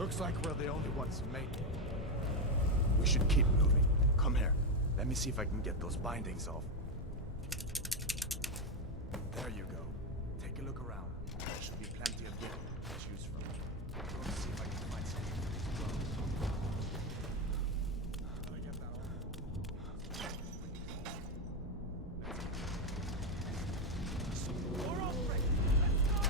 Looks like we're the only ones who made it. We should keep moving. Come here. Let me see if I can get those bindings off. There you go. Take a look around. There should be plenty of gear to choose from. I'm going to see if I can find something for these drones. Did I get that all? We're off, Rick. Let's go!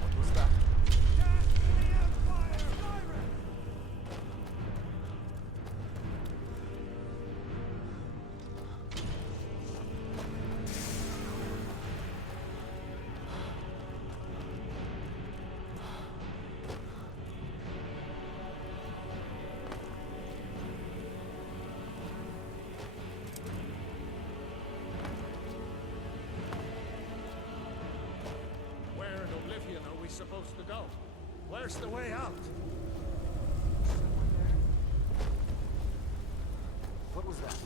What was that? Gas in the Empire! Skyrim! Where in Oblivion are we supposed to go? Where's the way out? What was that?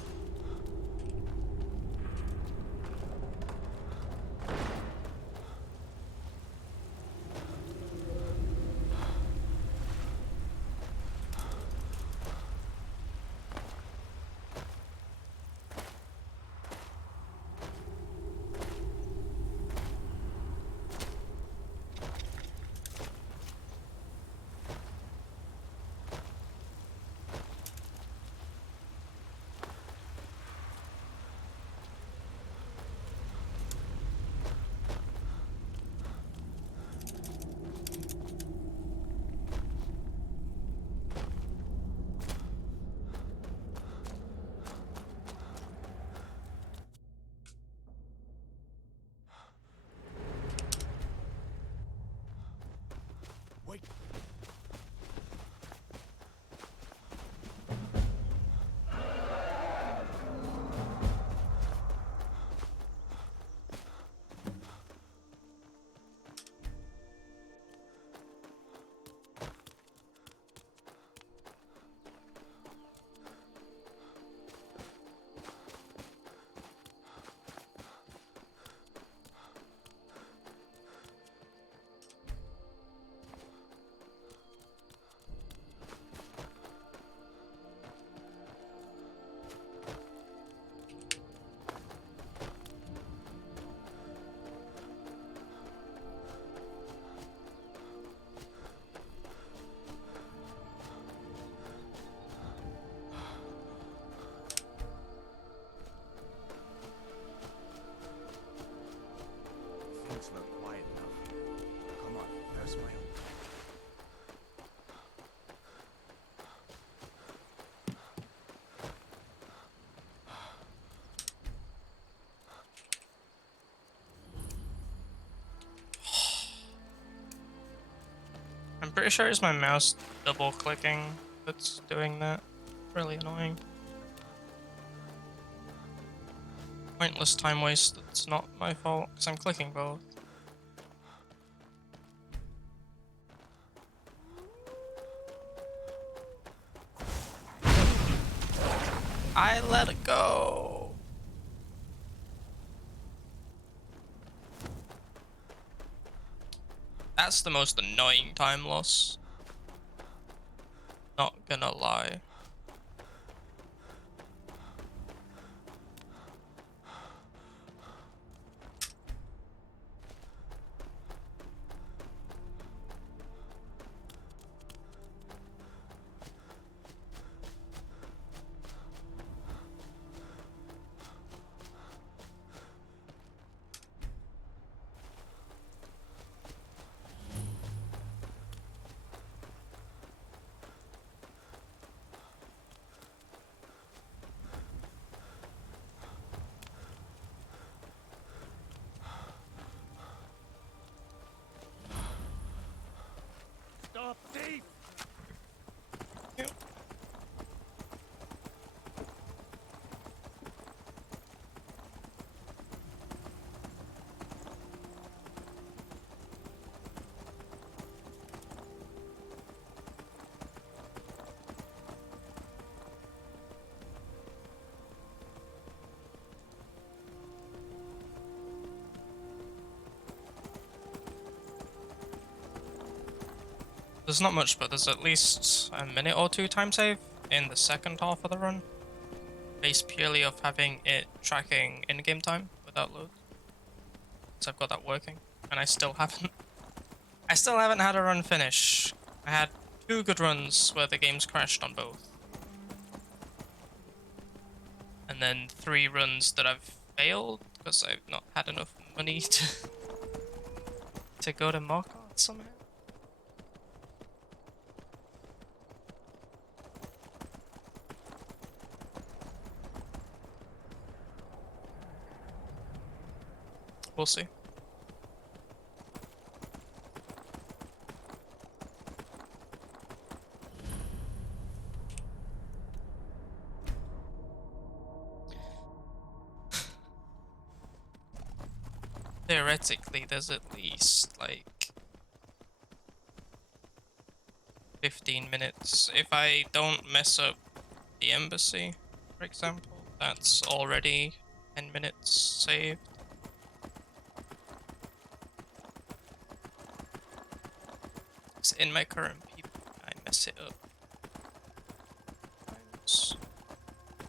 Wait. Things look quiet enough. Come on, there's my own. I'm pretty sure it's my mouse double clicking that's doing that. Really annoying. Pointless time waste. It's not my fault because I'm clicking both. I let it go. That's the most annoying time loss. Not gonna lie. Stop thief! Yep. There's not much, but there's at least a minute or two time save in the second half of the run, based purely off having it tracking in-game time without loads. So I've got that working, and I still haven't had a run finish. I had 2 good runs where the game's crashed on both, and then 3 runs that I've failed because I've not had enough money to go to mock art somehow. We'll see. Theoretically, there's at least like 15 minutes. If I don't mess up the embassy, for example, that's already 10 minutes saved. Because in my current people, I mess it up.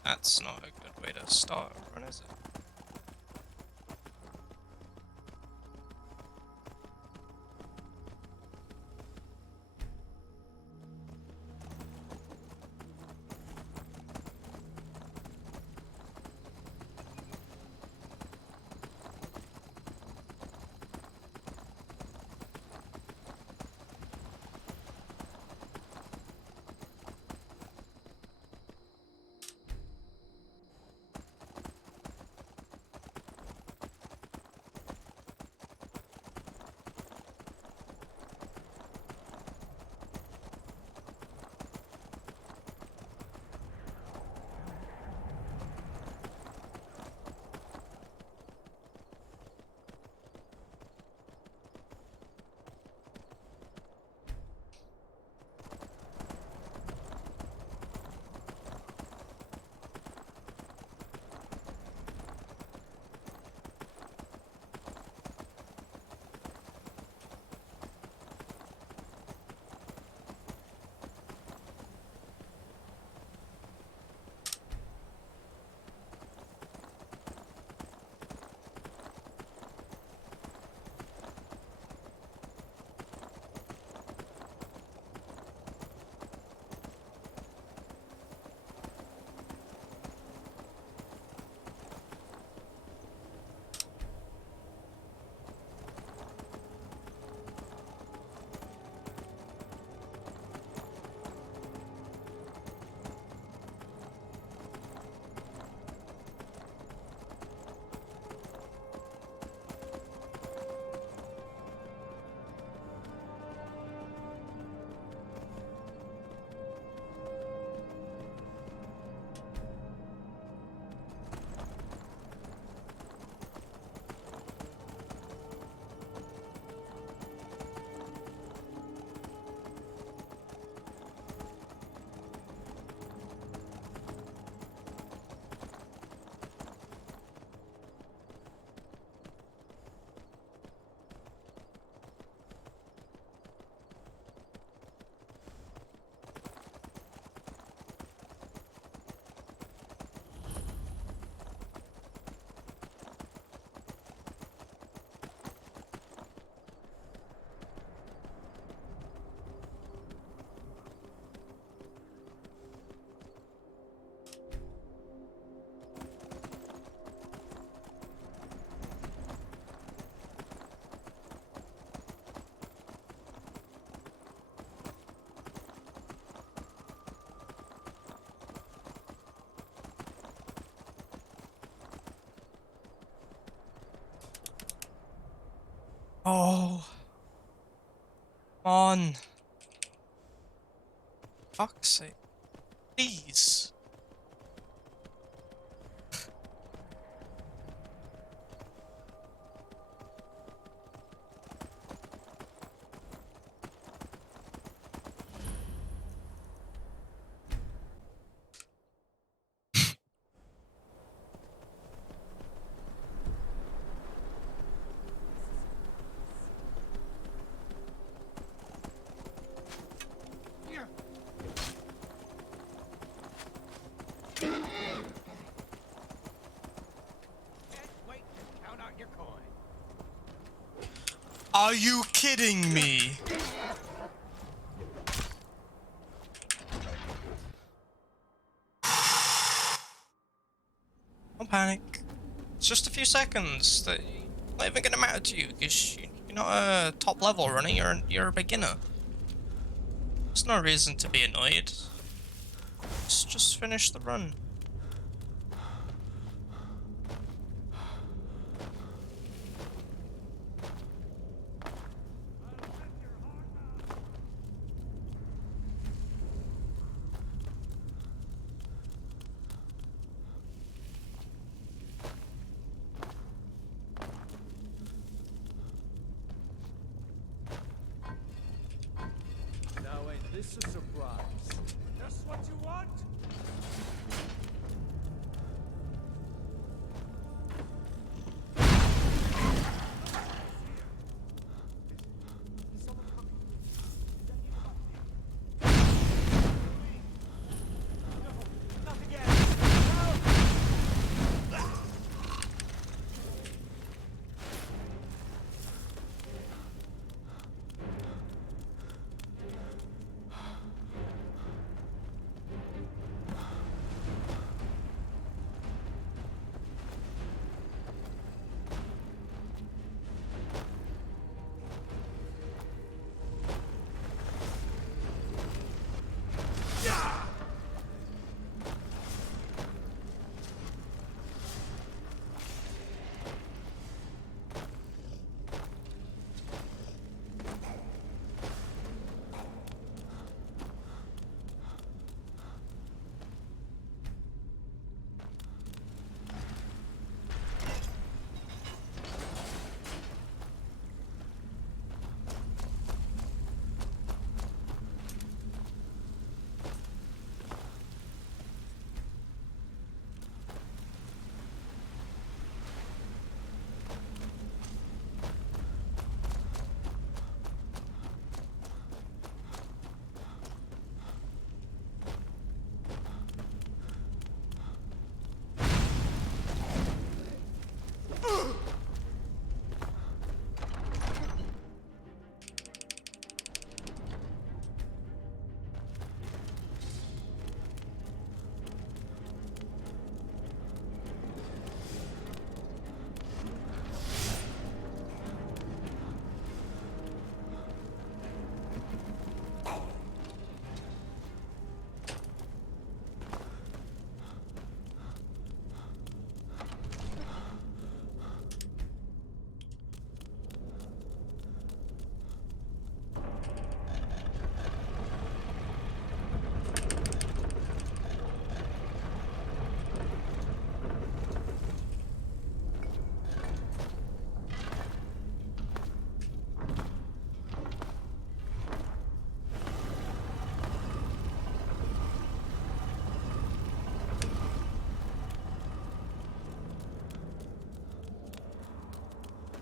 That's not a good way to start a run, is it? Oh, come on. Fuck's sake. Please. Are you kidding me? Don't panic. It's just a few seconds. That not even gonna matter to you because you're not a top level runner. You're a beginner. There's no reason to be annoyed. Just finish the run. Now ain't this a surprise? Just what you want?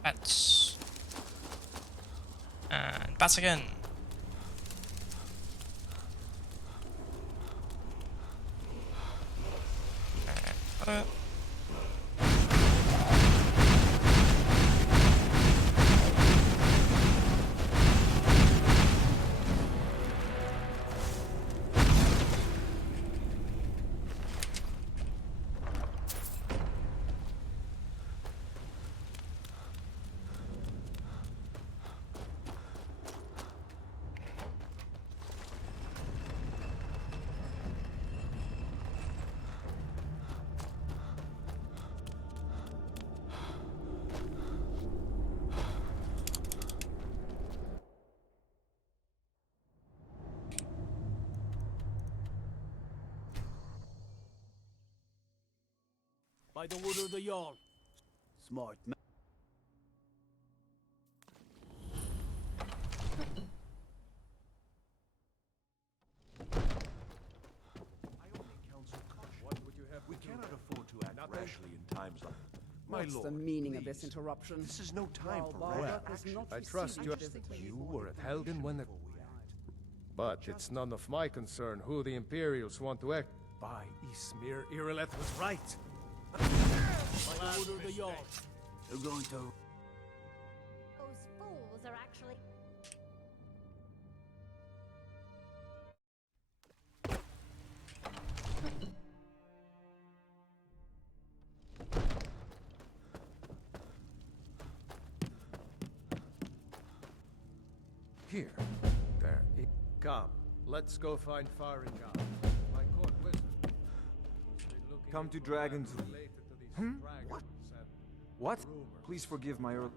Bats. And bats again. And By the wood of the Jarl. Smart man. What would you have We to do cannot then? afford to act Nothing? rashly in times like... My What's lord, the meaning of please. this interruption? This is no time Jarl for Balgruuf rash is not I trust receiving you. visitors. You were at Helgen when the... But it's none of my concern who the Imperials want to act. By Ysmir, Irileth was right. By the wood of the Jarl. You're going to... Those fools are here? There. Come, let's go find firing guns. My court wizard. He's been looking Come to into Dragon's- matters related to these dragons What? and What? rumors. Please forgive my rudeness.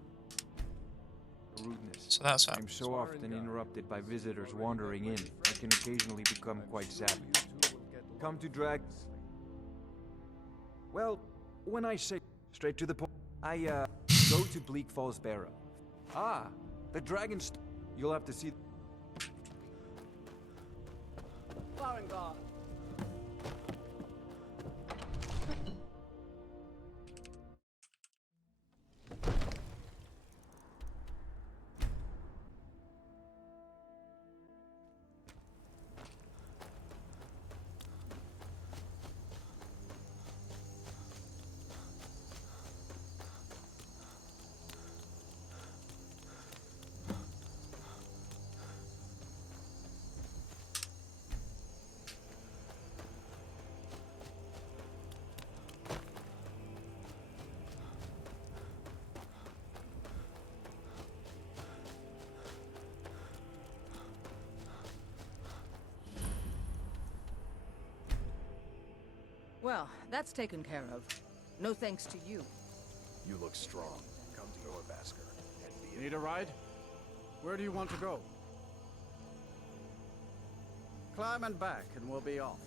So that's I'm so often interrupted by visitors wandering in. I can occasionally become quite savvy. Come to drag... Well, when I say straight to the point, I, go to Bleak Falls Barrow. Ah, the dragon's... You'll have to see... Firing guard. Well, that's taken care of. No thanks to you. You look strong. Come to your Basker and be Need a ride? Where do you want to go? Climb and back, and we'll be off.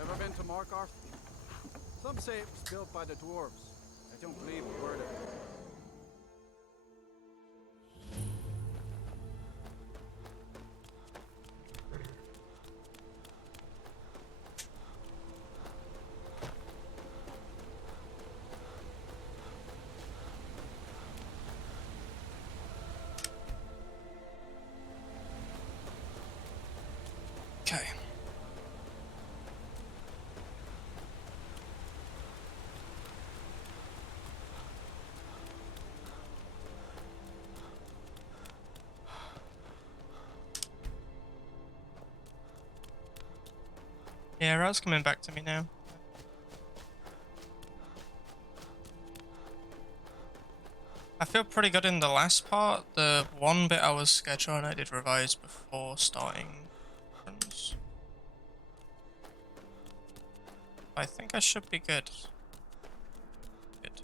Ever been to Markarth? Some say it was built by the dwarves. I don't believe a word of it. Okay. Yeah, Ra's coming back to me now. I feel pretty good in the last part. The one bit I was scheduling, I did revise before starting runs. I think I should be good. Good.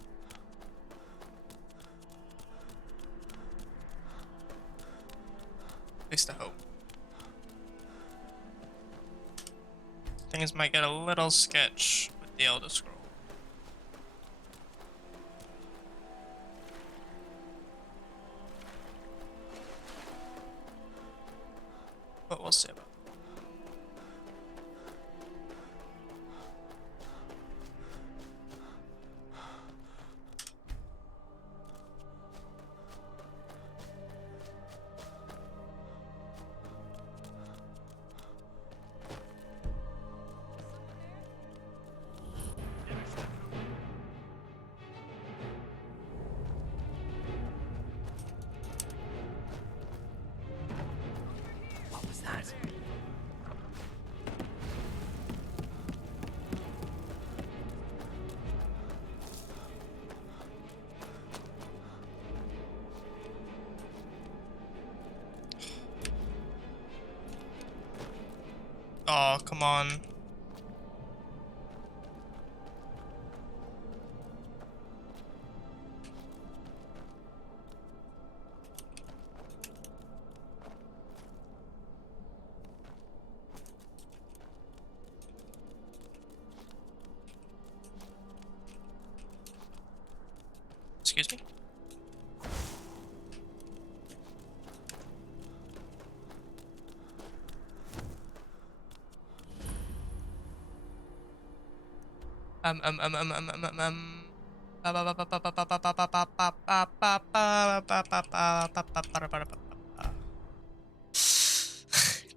At least I hope. Things might get a little sketch with the Elder Scroll. But we'll see about it. What was that? Oh, come on. Excuse me?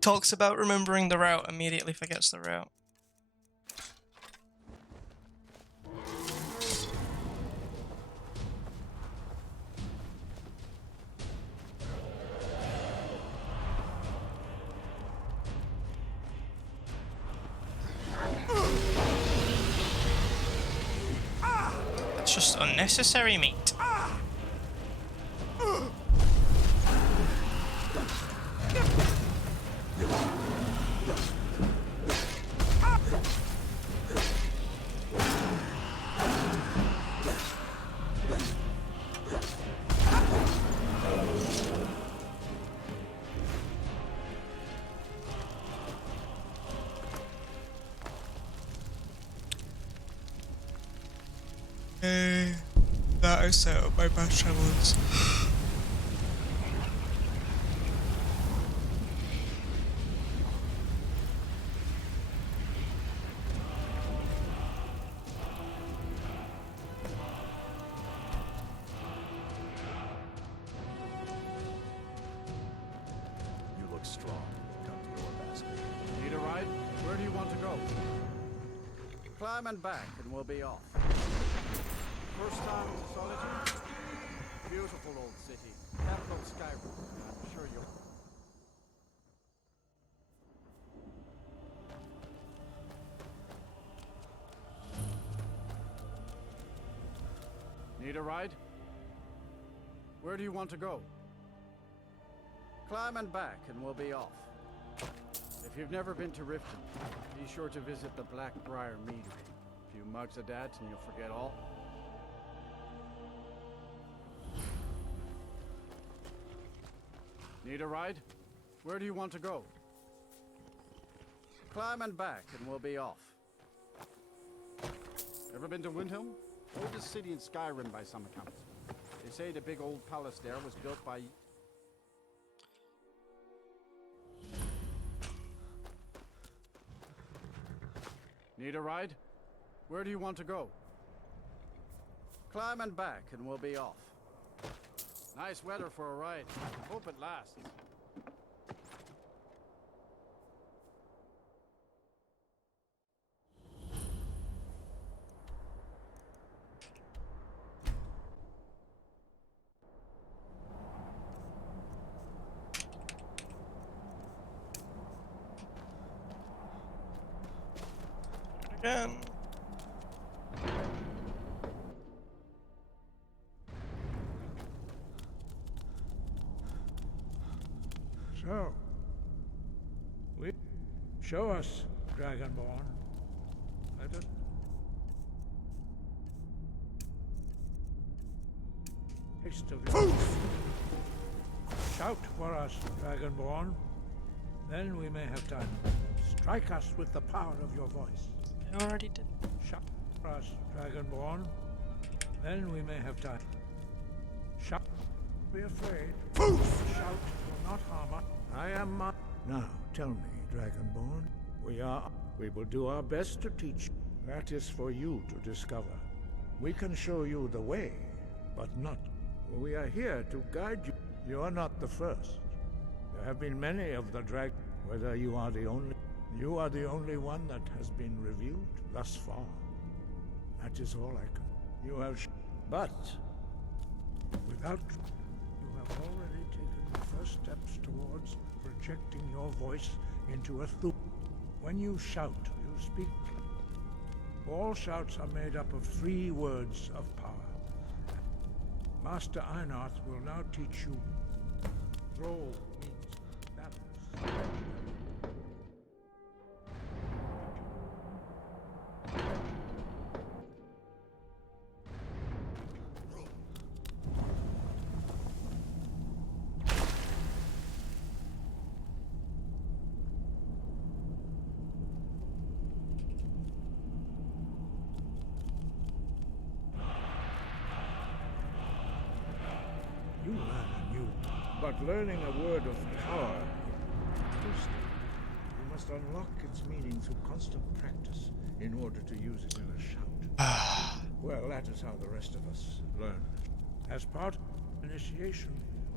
Talks about remembering the route, immediately forgets the route. That's just unnecessary, mate. That I set up my best channels. You look strong. Come to your basket. Need a ride? Where do you want to go? Climb and back, and we'll be off. First time to Solitude? Beautiful old city. Capital of Skyrim. I'm sure you'll... Need a ride? Where do you want to go? Climb and back, and we'll be off. If you've never been to Riften, be sure to visit the Blackbriar Meadery. A few mugs of that, and you'll forget all. Need a ride? Where do you want to go? Climb and back, and we'll be off. Ever been to Windhelm? Oldest city in Skyrim by some accounts. They say the big old palace there was built by... Need a ride? Where do you want to go? Climb and back, and we'll be off. Nice weather for a ride. Hope it lasts. Again. So, show us, Dragonborn. Let us... Taste of your... Shout for us, Dragonborn. Then we may have time. Strike us with the power of your voice. I already did. Shout for us, Dragonborn. Then we may have time. Shout. Be afraid. Shout will not harm us. I am my... Now, tell me, Dragonborn. We will do our best to teach. That is for you to discover. We can show you the way, but not... We are here to guide you. You are not the first. There have been many of the whether you are the only... You are the only one that has been revealed thus far. That is all I can... You have... But... Without... You have already taken the first steps towards projecting your voice into a thup. When you shout, you speak. All shouts are made up of 3 words of power. Master Einarth will now teach you. Roll means balance. You learn anew, but learning a word of power, you must unlock its meaning through constant practice in order to use it in a shout. Well, that is how the rest of us learn. As part of initiation,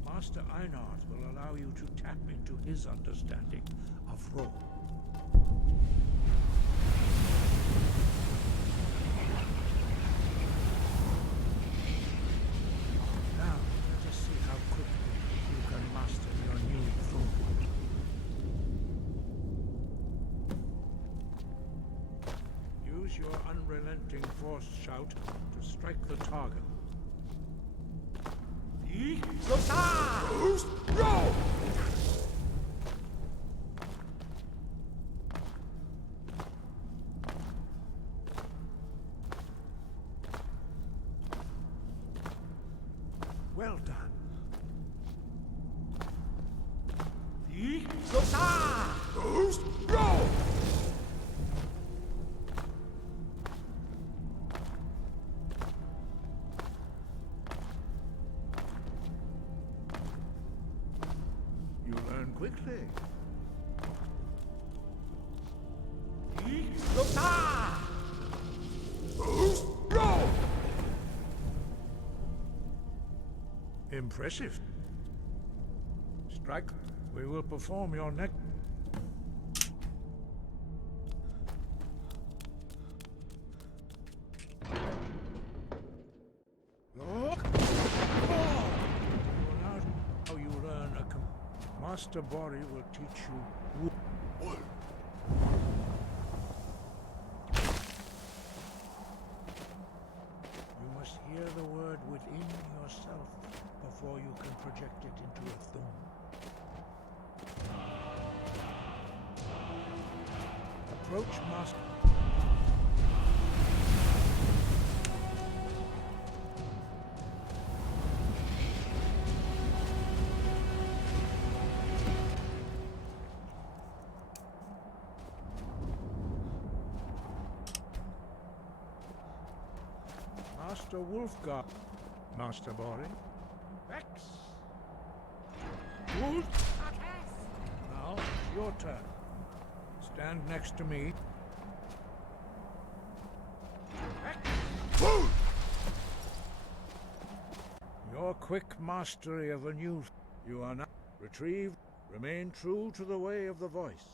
Master Einarth will allow you to tap into his understanding of role. Now, let us see how quickly you can master your new throne. Use your unrelenting force shout to strike the target. Well done. Impressive. Strike. We will perform your next. How you learn a Master Bori will teach you. You must hear the word within yourself before you can project it into a thumb. Approach Master. Master Wolfgar. Master Bori. Vex. Wolf. Now, it's your turn. Stand next to me. Vex. Your quick mastery of a new... You are now... Retrieve. Remain true to the way of the voice.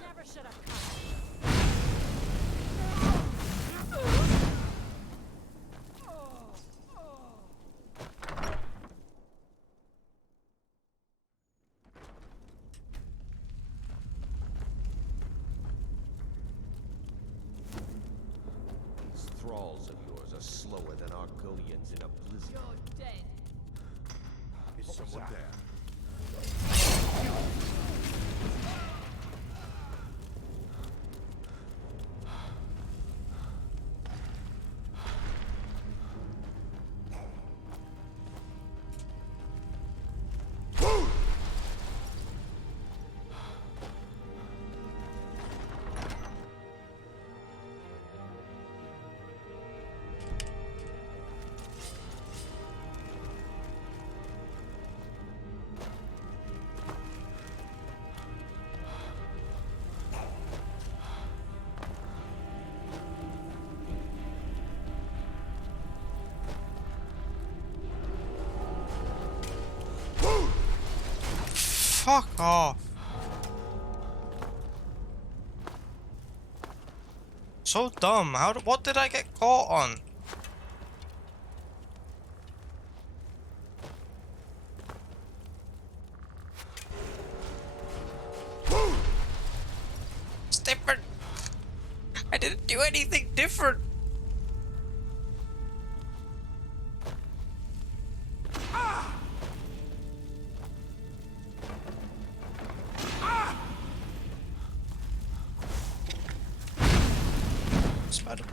Never should have come. These thralls of yours are slower than Argonians in a blizzard. You're dead. Is someone there? Fuck off. So dumb. What did I get caught on? It's different. I didn't do anything different. Spider.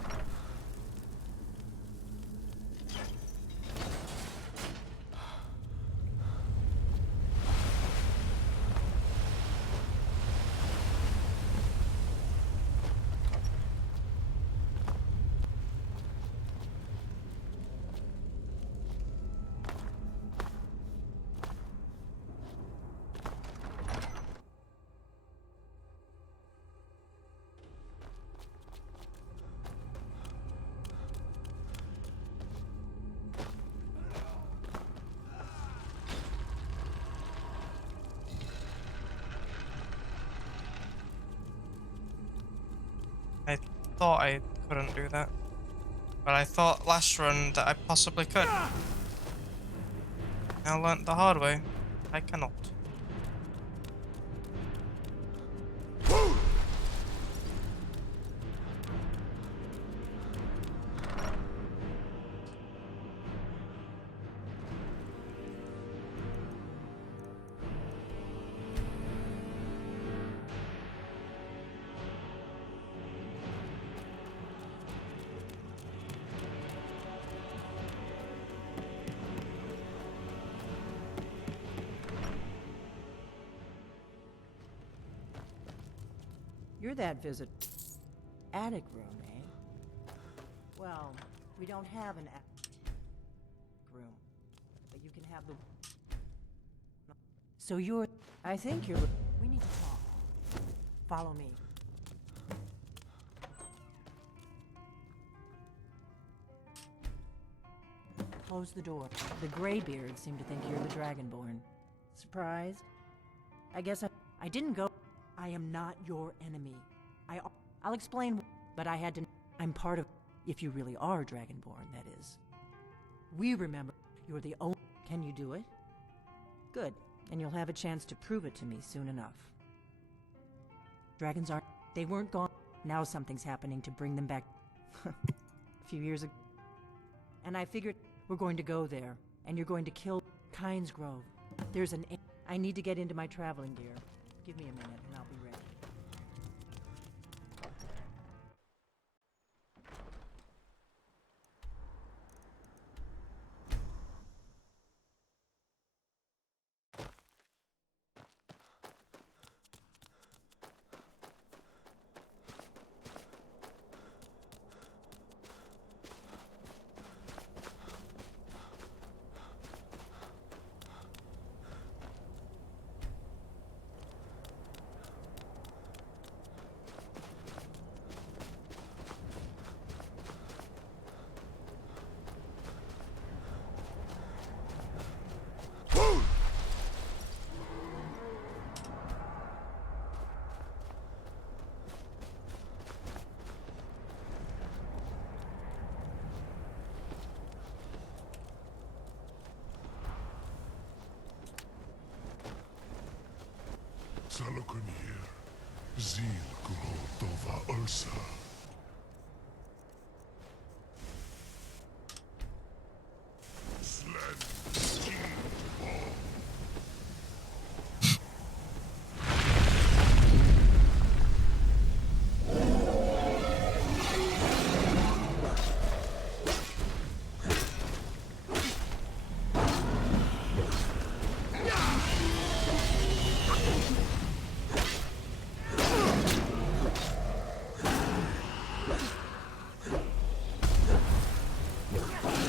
thought I couldn't do that. But I thought last run that I possibly could. I learnt the hard way. I cannot. You're that visit. Attic room, eh? Well, we don't have an attic room. But you can have the... So you're... I think you're... We need to talk. Follow me. Close the door. The Greybeards seem to think you're the Dragonborn. Surprised? I guess I didn't go... I am not your enemy. I'll explain, but I had to... I'm part of... If you really are Dragonborn, that is. We remember you're the only... Can you do it? Good, and you'll have a chance to prove it to me soon enough. Dragons aren't... They weren't gone. Now something's happening to bring them back. A few years ago. And I figured we're going to go there, and you're going to kill Kynes Grove. There's an... I need to get into my traveling gear. Give me a minute, and I'll be ready. Salakunir, Zil Kurotova Ursa. Slen Steel Ball.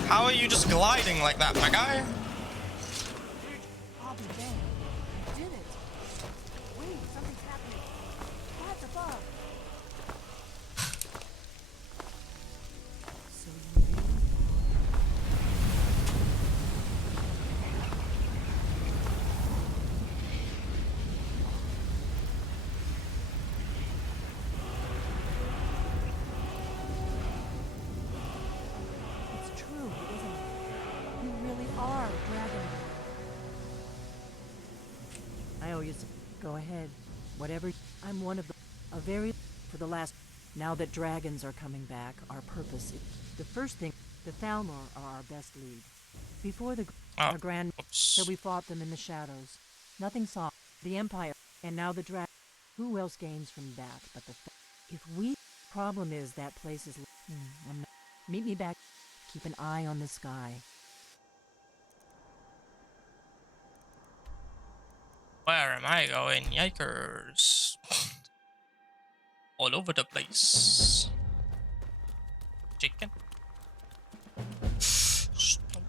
How are you just gliding like that, my guy? I'll be there. I did it. Wait, something's happening. What's above? So you really... It's true, isn't it? You really are a dragon. I owe you some. Go ahead. Whatever. I'm one of the... A very... For the last... Now that dragons are coming back, our purpose is... The first thing... The Thalmor are our best lead. Before the... Our grand... So we fought them in the shadows. Nothing saw... The Empire... And now the dragon... Who else gains from that but the... If we... Problem is that place is... I'm not... Meet me back... Keep an eye on the sky. Where am I going? Yikers. All over the place. Chicken. Stop.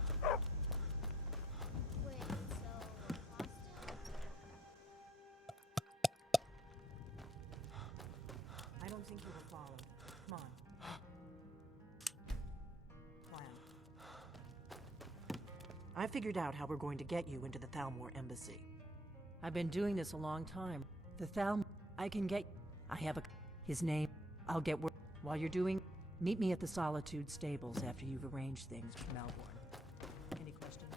I don't think you will follow. Come on. Plan. I figured out how we're going to get you into the Thalmor embassy. I've been doing this a long time. The Thalmor... I can get... I have a... His name... I'll get word... While you're doing, meet me at the Solitude stables after you've arranged things with Malborn. Any questions?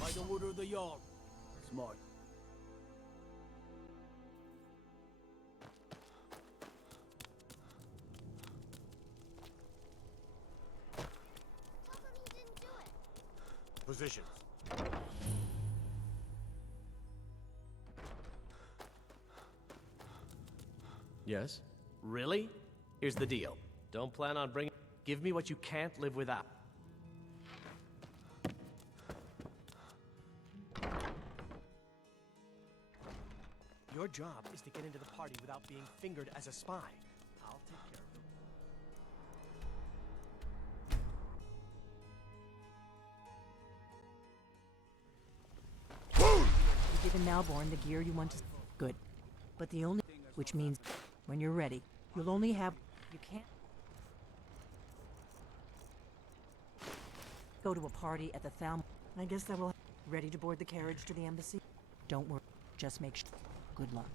By the wood of the Jarl. Smart. Positions. Yes? Really? Here's the deal. Don't plan on bringing... Give me what you can't live without. Your job is to get into the party without being fingered as a spy. I'll take care of it. You've given Malborn the gear you want to... Good. But the only... Which means, when you're ready, you'll only have... You can't... Go to a party at the Thalmor. I guess that will... Ready to board the carriage to the embassy? Don't worry. Just make sure... Good luck.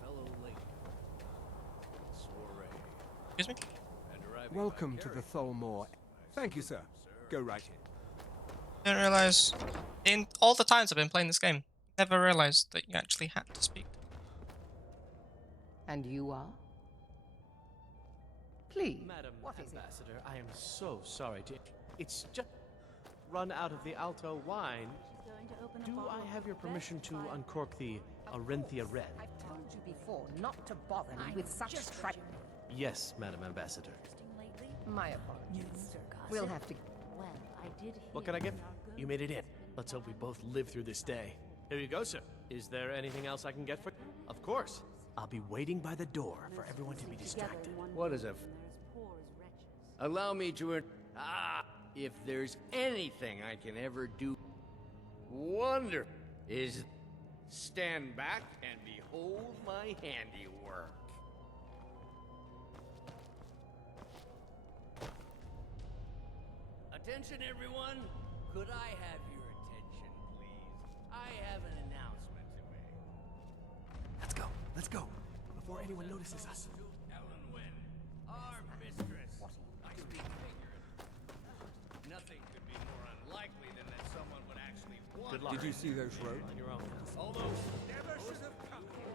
Fellow lady. Soiree. Excuse me? And arriving Welcome by to the carriage. Tholmor. Thank you, sir. Go right in. Didn't realize. In all the times I've been playing this game, never realized that you actually had to speak. And you are? Please. Madam What is it? Ambassador, I am so sorry to... It's just run out of the Alto wine. Do I have your permission to uncork the Arenthia Red? I've told you before not to bother me with such tripe. Yes, Madam Ambassador. My apologies. We'll have to... What can I get? You made it in. Let's hope we both live through this day. Here you go, sir. Is there anything else I can get for... Of course. I'll be waiting by the door for everyone to be distracted. What is it? Allow me to... if there's anything I can ever do... Wonder... is... stand back and behold my handiwork. Attention, everyone! Could I have your attention, please? I have an announcement to make. Let's go. Let's go. Before anyone notices us. To Ellen Wynn, our mistress. I speak figuratively. Nothing could be more unlikely than that someone would actually want... Good luck. Did you see those ropes? On your own. Although, never should have come here.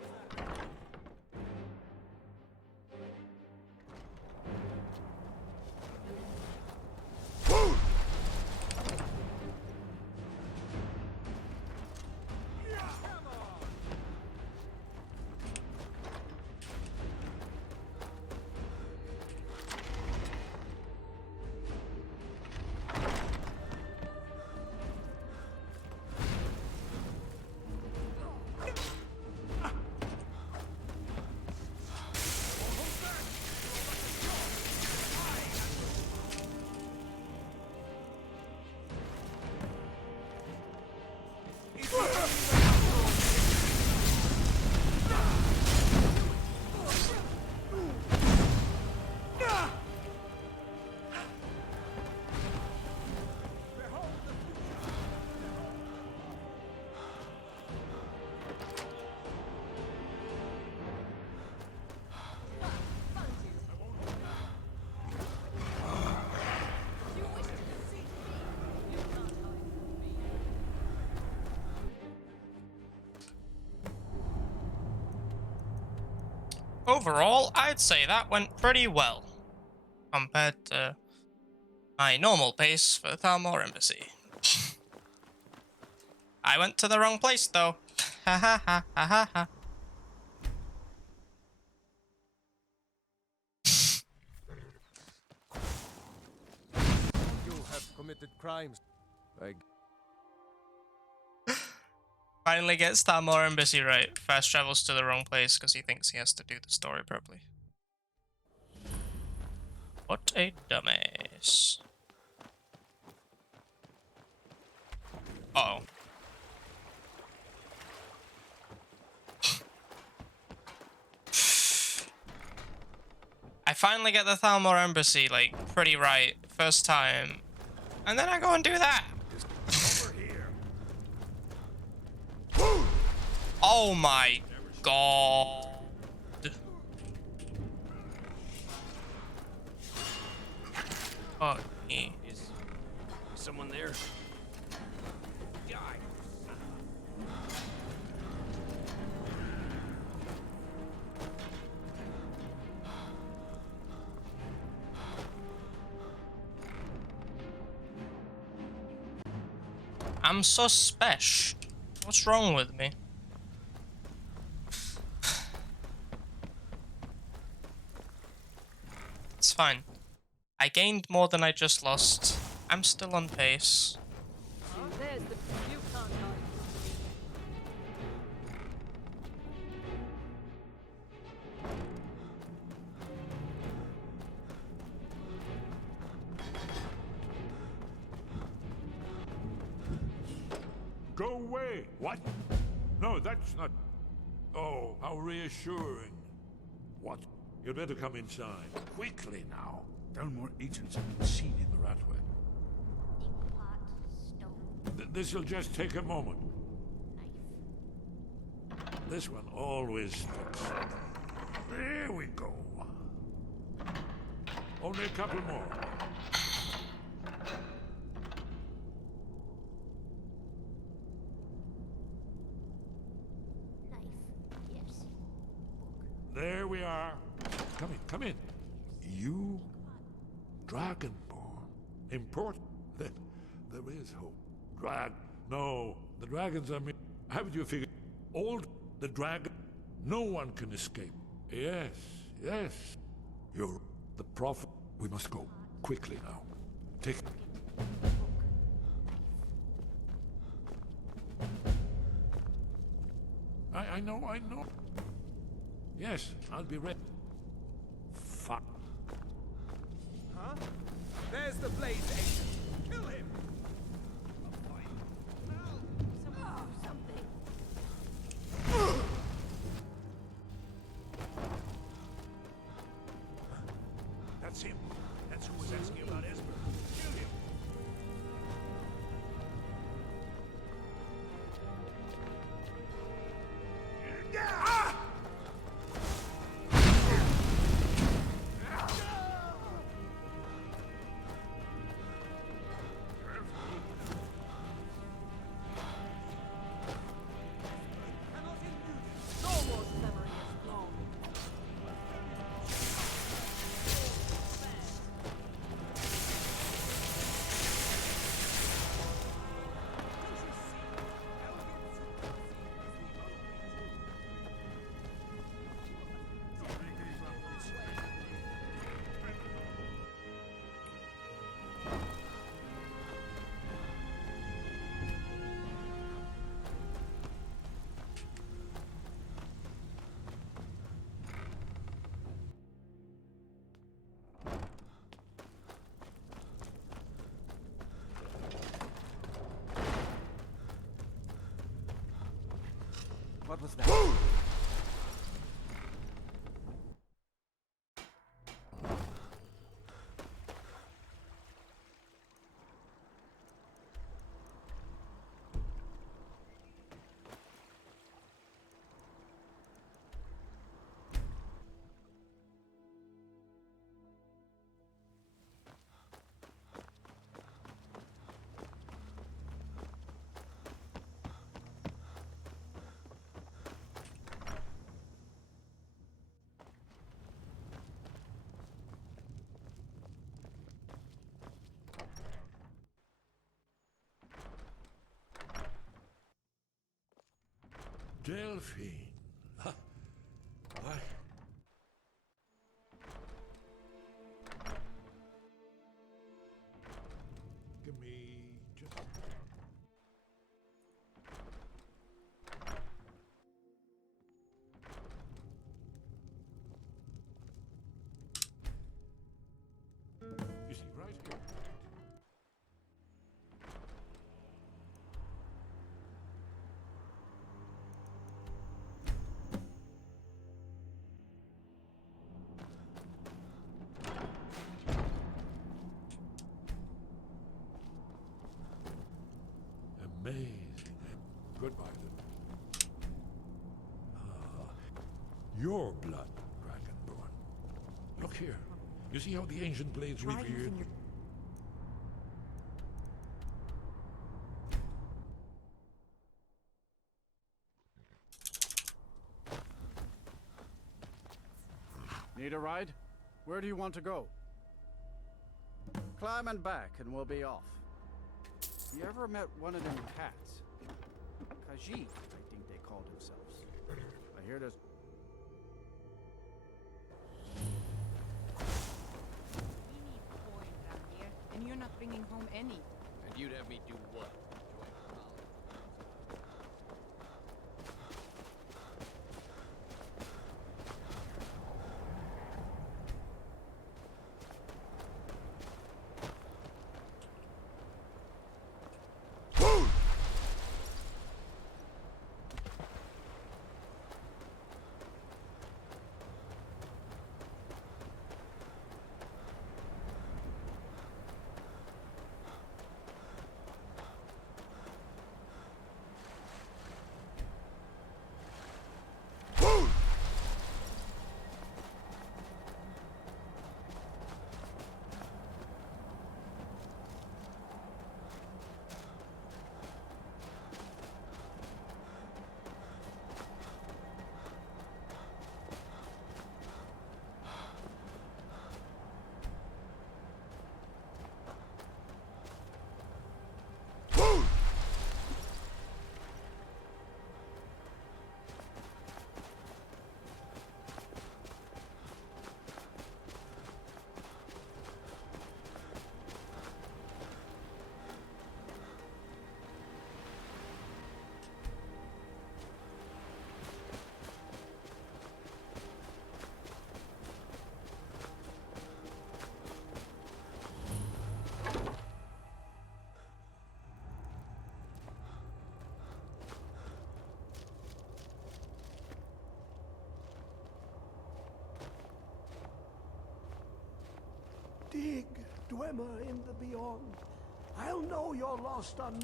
Overall, I'd say that went pretty well compared to my normal pace for Thalmor Embassy. I went to the wrong place though. Ha ha ha ha ha ha. You have committed crimes. Finally gets Thalmor Embassy right. First travels to the wrong place because he thinks he has to do the story properly. What a dumbass. Uh oh. I finally get the Thalmor Embassy, like, pretty right first time. And then I go and do that. Over here. Oh my god. Fuck me. Is someone there? Die. I'm so special. What's wrong with me? It's fine. I gained more than I just lost. I'm still on pace. There's the you can't hide. Go away. What? No, that's not. Oh, how reassuring. What? You'd better come inside. Quickly now. Dalmor agents have been seen in the Ratway. This'll just take a moment. This one always sticks. There we go. Only a couple more. There we are. Come in, come in. You, Dragonborn. Important. Then there is hope. No, the dragons are me. Haven't you figured? Old the dragon. No one can escape. Yes, yes. You're the prophet. We must go quickly now. Take. I know, I know. Yes, I'll be ready. Fuck. Huh? There's the Blaze agent. Kill him! That's him. That's who was asking about Esper. Kill him. Ah! What was that? Delphine. Huh. Why? Give me just. your blood, Dragonborn. Look here. You see how the ancient blades Try revered? using your... Need a ride? Where do you want to go? Climb and back and we'll be off. You ever met one of them cats? Khajiit, I think they called themselves. I hear there's... We need coin around here, and you're not bringing home any. And you'd have me do what? Join a college? Dig, Dwemer in the beyond. I'll know you're lost on...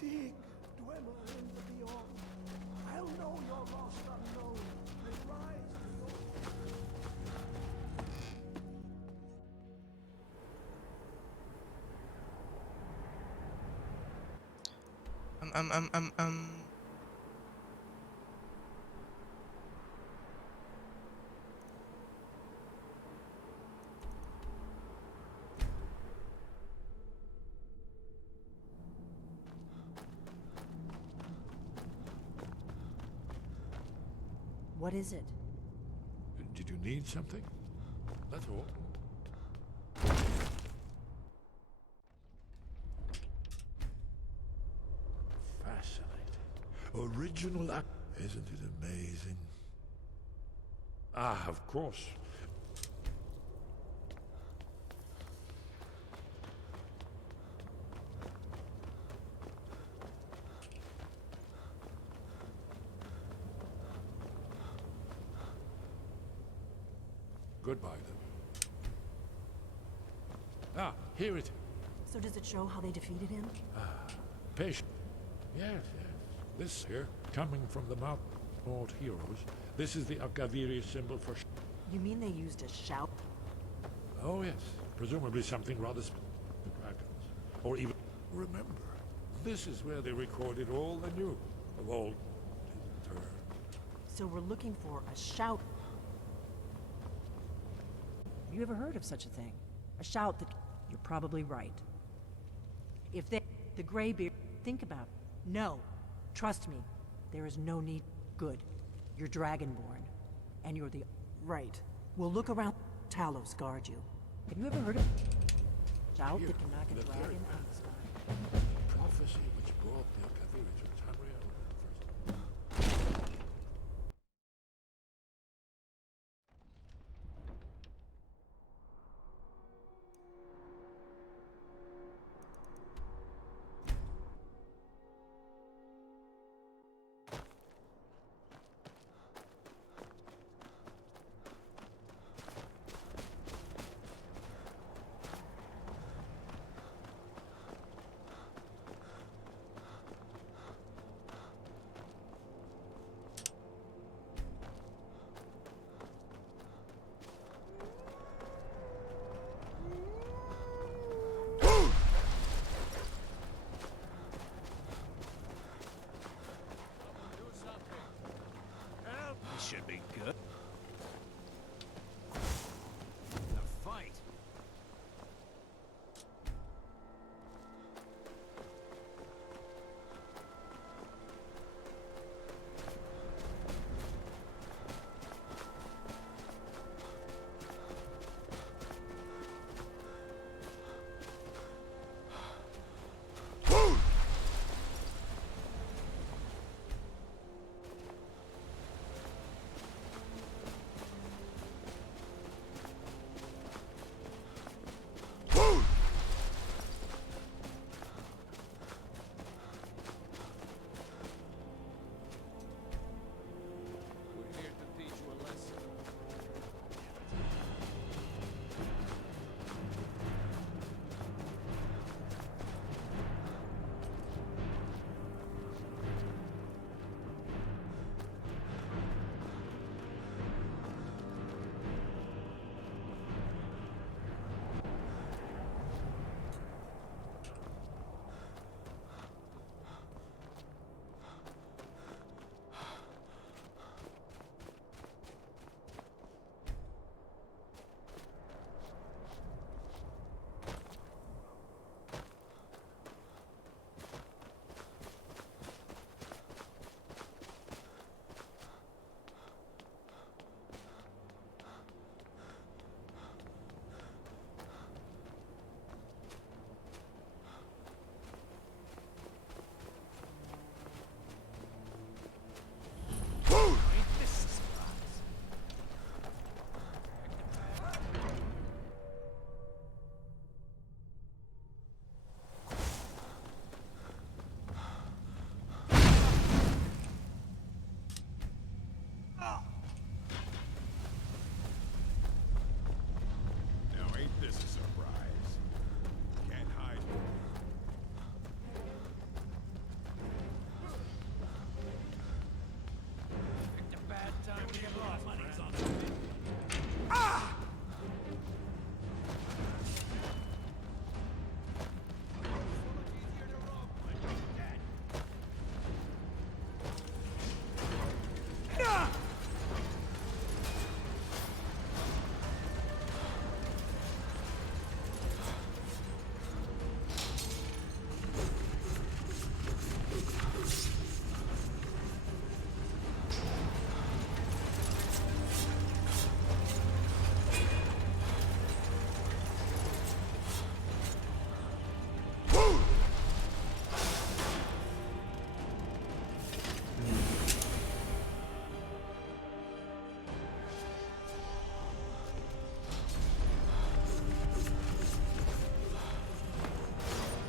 Dig, Dwemer in the beyond. I'll know you're lost unknown and rise to your... What is it? Did you need something? That's all. Fascinating. Original act. Isn't it amazing? Ah, of course. Goodbye, then. Ah, here it is. So does it show how they defeated him? Patient. Yes, yes. This here, coming from the Mount Lord heroes, this is the Akaviri symbol for... You mean they used a shout? Oh, yes. Presumably something rather the dragons. Or even... Remember, this is where they recorded all the news of old... So we're looking for a shout. You ever heard of such a thing? A shout that... You're probably right. If they... The Greybeard... Think about it. No. Trust me. There is no need... Good. You're Dragonborn. And you're the... Right. We'll look around... Talos guard you. Have you ever heard of... Shout that can knock a dragon out of the sky? Prophecy which brought the Akaviri to Tamriel.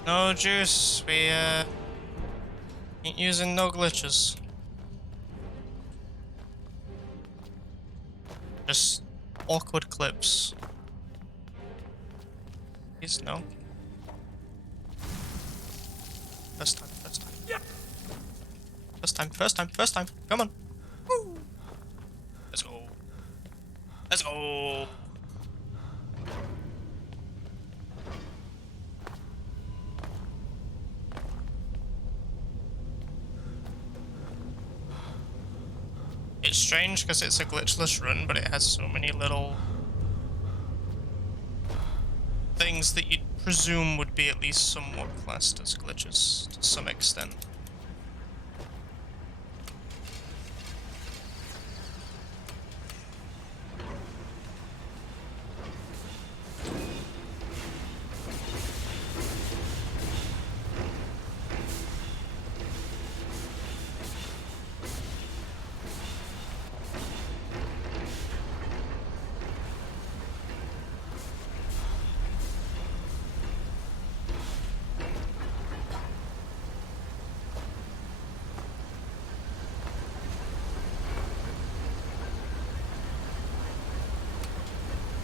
No juice. We ain't using no glitches. Just awkward clips. Please no. First time, first time. Yeah. First time, first time, first time. Come on. Woo. Let's go. Let's go. It's strange because it's a glitchless run, but it has so many little things that you'd presume would be at least somewhat classed as glitches to some extent.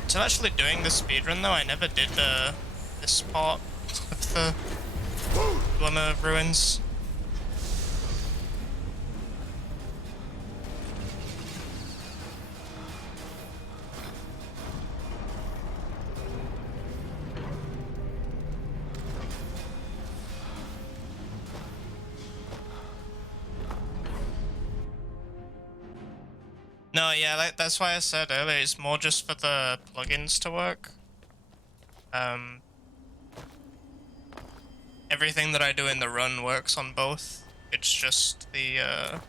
So actually doing the speedrun though, I never did this part of the Glimmer of Ruins. No, yeah, that's why I said earlier, it's more just for the plugins to work. Everything that I do in the run works on both. It's just the,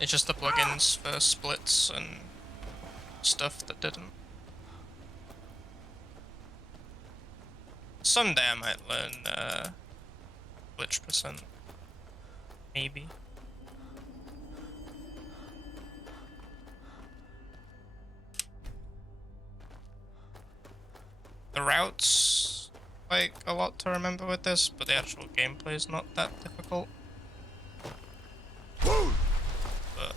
it's just the plugins for splits and stuff that didn't. Someday I might learn, glitch percent. Maybe. The routes, like, a lot to remember with this, but the actual gameplay is not that difficult. But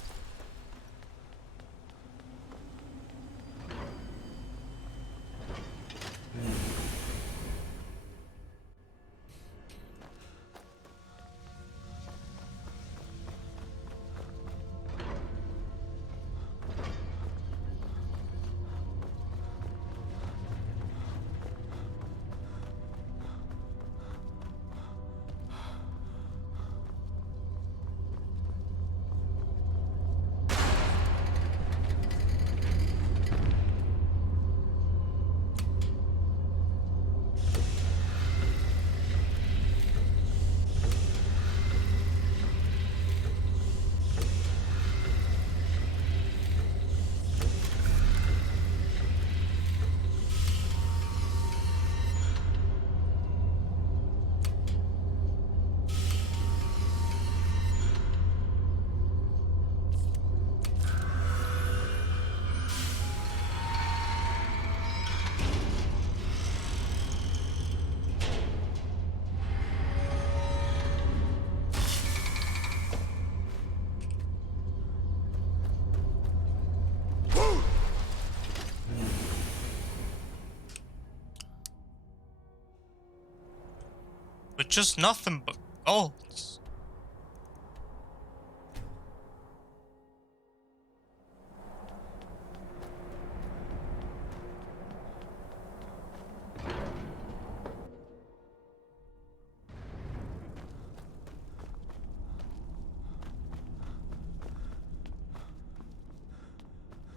with just nothing but golds.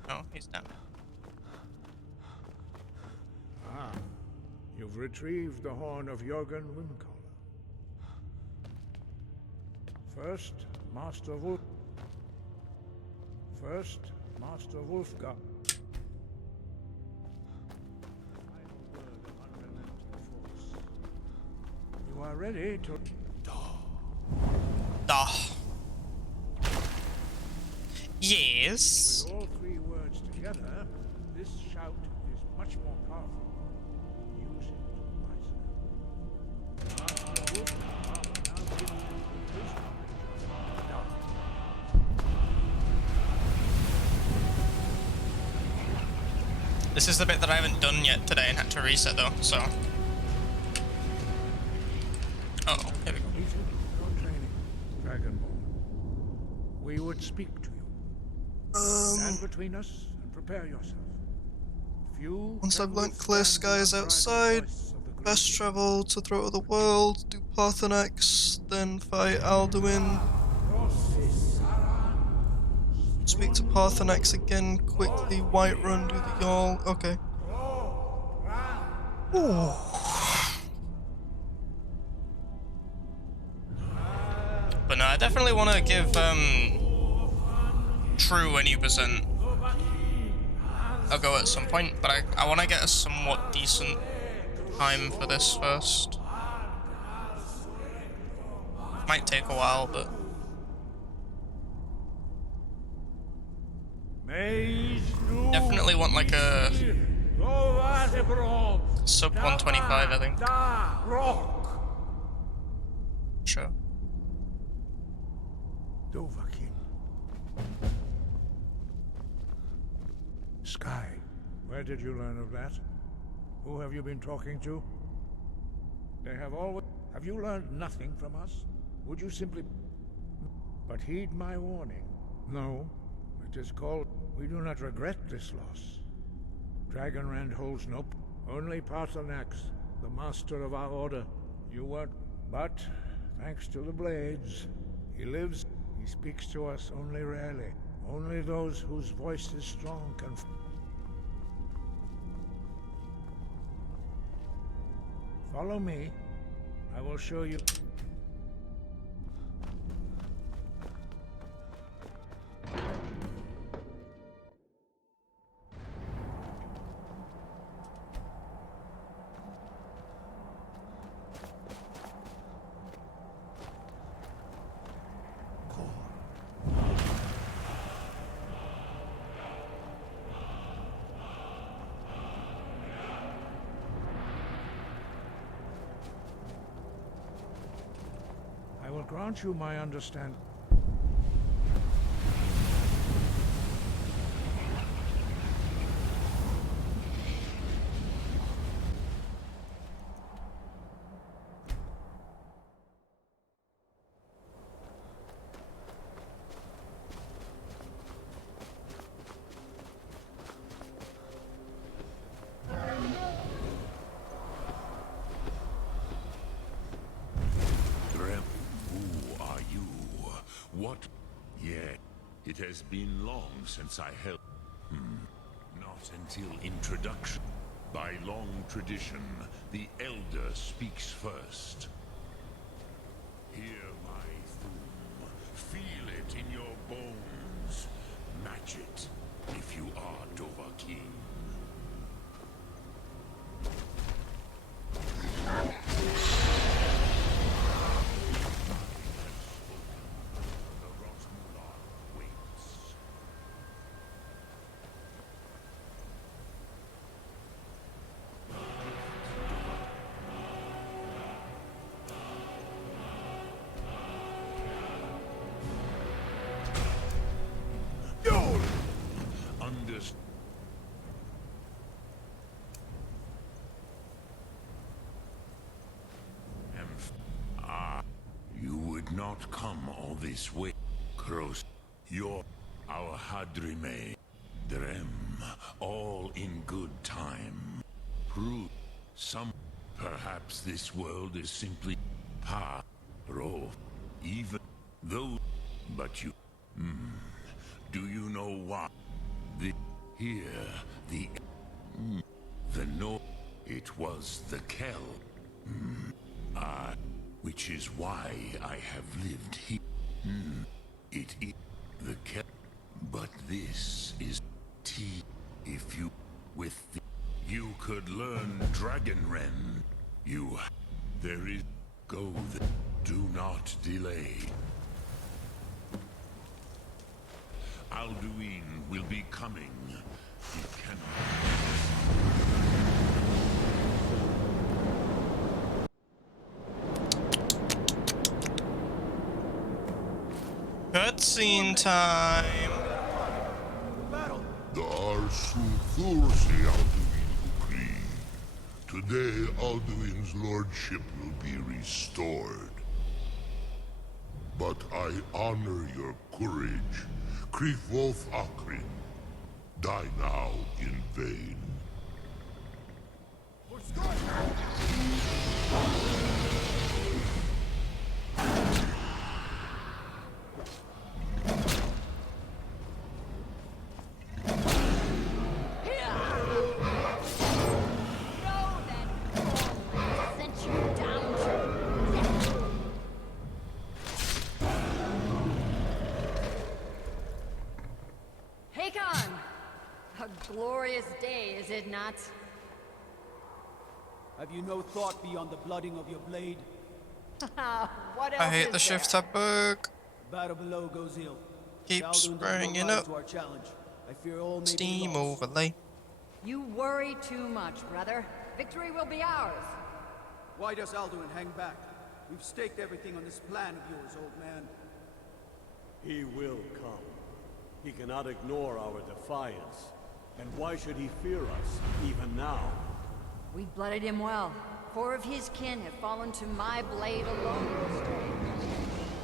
Oh, he's down. Ah, you've retrieved the horn of Jürgen Windcaller. First, Master Wolfgang. Final word of unrelenting force. You are ready to... Yes. With all three words together, This shout is much more powerful. Use it wisely. Master Wolf now gives you his knowledge of dark. This is the bit that I haven't done yet today and had to reset though, so. Oh, here we go. Your training, Dragonborn. We would speak to you. Stand between us and prepare yourself. Few Once I've can learnt clear withstand the skies unbridled outside, voice of the best great. travel to Throat of the World, do Parthenax, then fight Alduin. Speak to Parthenax again quickly, Whiterun, do the Yawl. Okay. Ooh. But no, I definitely want to give True a new percent a go at some point, but I want to get a somewhat decent time for this first. Might take a while, but definitely want like a sub 125, I think. Sure. Dovahkiin. Sky, where did you learn of that? Who have you been talking to? They have always... Have you learned nothing from us? Would you simply... But heed my warning. No, it is called... We do not regret this loss. Dragonrand holds no... Only Parthenax, the master of our order. You weren't... But, thanks to the blades, he lives... He speaks to us only rarely. Only those whose voice is strong can... Follow me. I will show you... I will grant you my understanding. What? Yeah, it has been long since I held... Not until introduction. By long tradition, the Elder speaks first. Hear my thum. Feel it in your bones. Match it, if you are Dovahkiin. You would not come all this way, Kroos. You're our Hadrime, Drem, all in good time. Prove some. Perhaps this world is simply Ro, even though. But you, do you know why? The no, it was the Kel. Which is why I have lived here. It is the Kel, but this is tea. If you, you could learn Dragonrend. There is, go there. Do not delay. Alduin will be coming. He cannot. Cutscene time. Today, Alduin's lordship will be restored. But I honor your courage. Krief Wolf Akrin. Die now in vain. Glorious day, is it not? Have you no thought beyond the blooding of your blade? What else I hate is the shift there? tab bug. Battle below goes ill. Keeps Alduin does not bringing rise up. to our challenge. I fear all may be Steam lost. overlay. You worry too much, brother. Victory will be ours. Why does Alduin hang back? We've staked everything on this plan of yours, old man. He will come. He cannot ignore our defiance. And why should he fear us, even now? We blooded him well. 4 of his kin have fallen to my blade alone this day.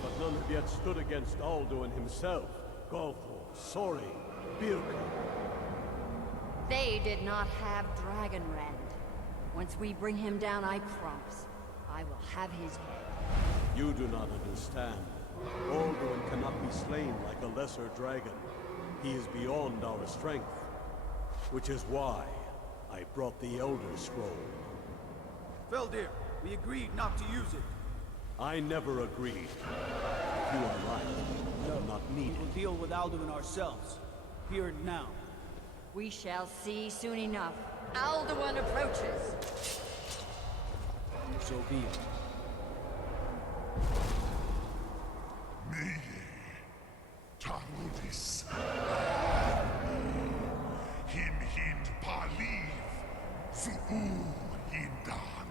But none have yet stood against Alduin himself. Golthor, Sori, Birka. They did not have Dragonrend. Once we bring him down, I promise, I will have his head. You do not understand. Alduin cannot be slain like a lesser dragon. He is beyond our strength. Which is why I brought the Elder Scroll. Feldir, we agreed not to use it. I never agreed. You are right. No, not needed. We will deal with Alduin ourselves. Here and now. We shall see soon enough. Alduin approaches. So be it. Me, Tarudis. Him hind paliv, Zuu hindan.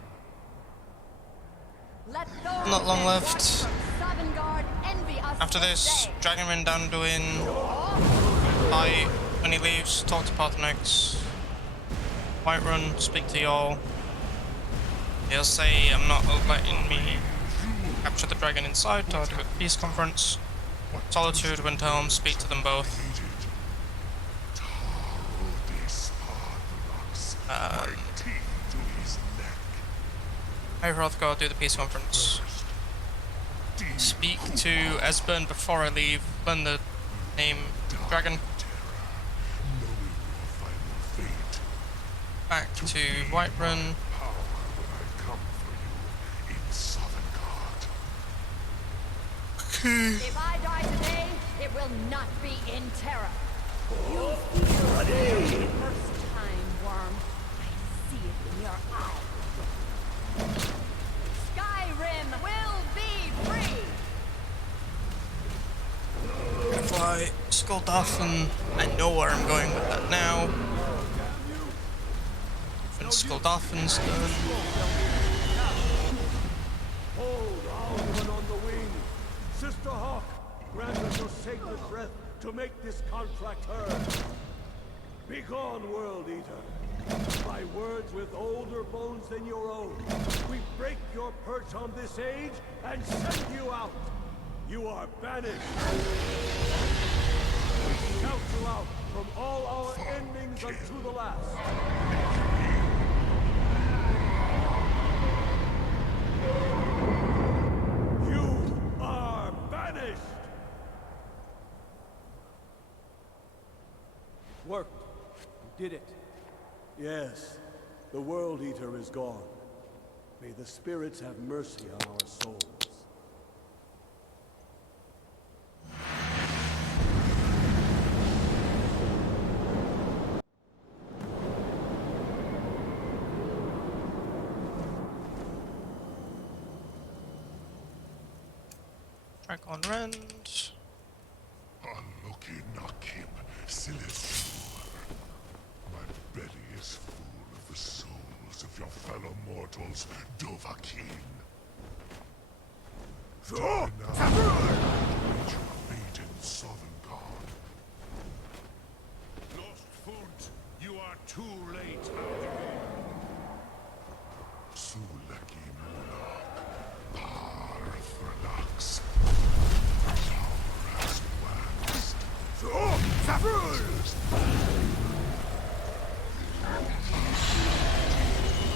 Let those Not long that left. watch from Sovngarde envy us After this, Dragonrend Anduin. Fight when he leaves. Talk to Parthenex. Whiterun. Speak to y'all. He'll say, I'm not letting me capture the dragon inside. Tell her to go to the peace conference. Solitude, Windhelm. Speak to them both. High Hrothgar, do the peace conference. Speak to Esbern before I leave. Learn the name dragon. Back to Whiterun. If I die today, it will not be in terror. You feel it for the first time, Worm. I see it in your eyes. Skyrim will be free! Gonna fly Skulldafen. I know where I'm going with that now. When Skulldafen's done. Hold Alduin on the wing. Sister Hawk, grant us your sacred breath to make this contract heard. Begone, World Eater. By words with older bones than your own, we break your perch on this age and send you out. You are banished. We shout you out from all our endings unto the last. You are banished. Worked. We did it. Yes, the World Eater is gone. May the spirits have mercy on our souls. Dragon Rend. is full of the souls of your fellow mortals, Dovahkiin. Time now to meet your fate in Sovngarde. Lost Funt, you are too late, Alduin. Suleki Monarch, Par Thralax. Power has waxed.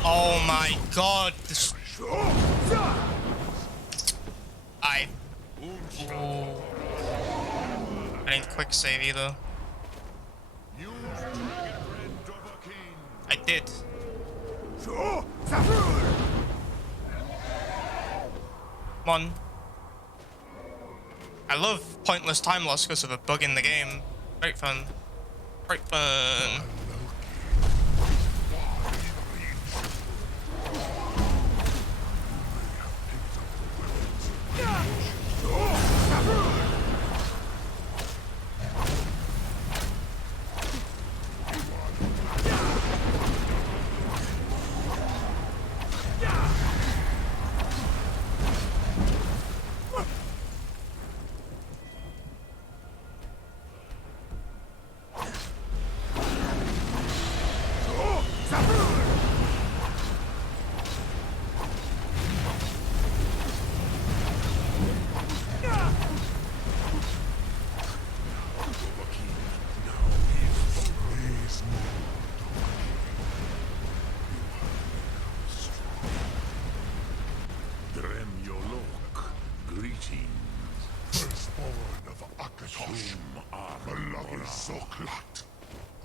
Oh my god, this... Oh. I didn't quick save either. I did. Come on. I love pointless time loss because of a bug in the game. Great fun. Great fun.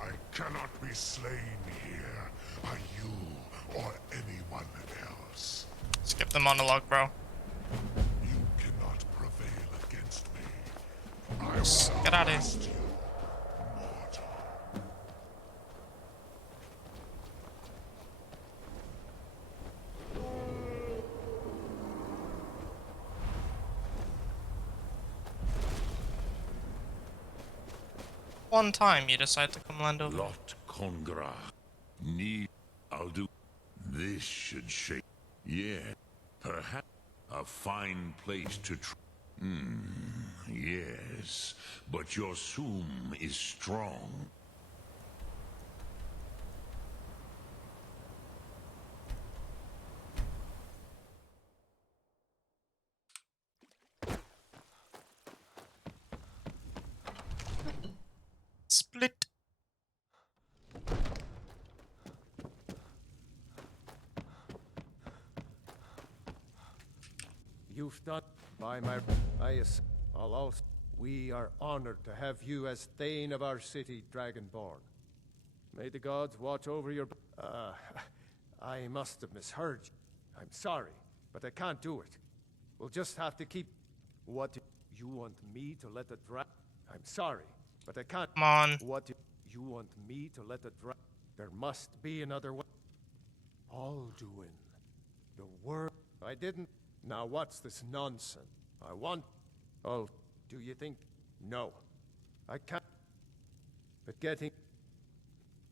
I cannot be slain here by you or anyone else. Skip the monologue, bro. You cannot prevail against me. Get out of here. One time you decide to come land over. Lot Congra. Need. I'll do. This should shake. Yeah. Perhaps a fine place to yes. But your Soom is strong. Split. You've done by my alot. We are honored to have you as Thane of our city, Dragonborn. May the gods watch over your... I must have misheard you. I'm sorry, but I can't do it. We'll just have to keep... What do you want me to let the I'm sorry, but I can't... Come on. What do you want me to let the There must be another way. Alduin. The word... I didn't... Now what's this nonsense? I want... Oh, do you think... No. I can't... But getting...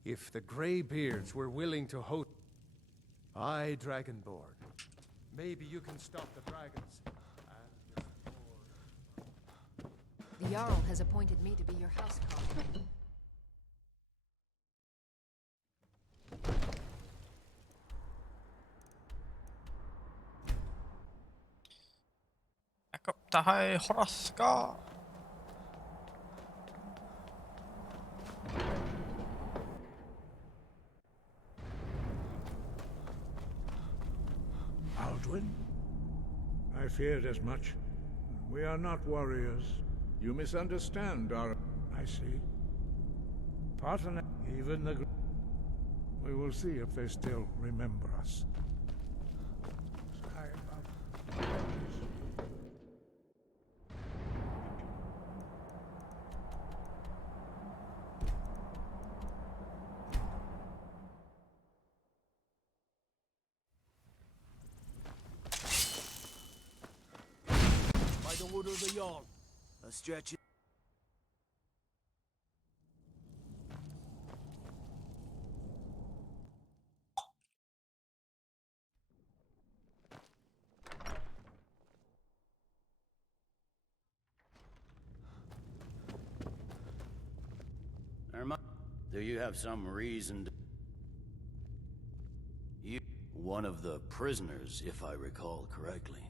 If the Greybeards were willing to host... I, Dragonborn. Maybe you can stop the dragons. The Jarl has appointed me to be your housecarl. Back up to High Hrothgar. Alduin? I feared as much. We are not warriors. You misunderstand our... I see. Partner, even the... We will see if they still remember us. Sky above. By the wood of the Jarl. A stretch it. Do you have some reason to... You... One of the prisoners, if I recall correctly.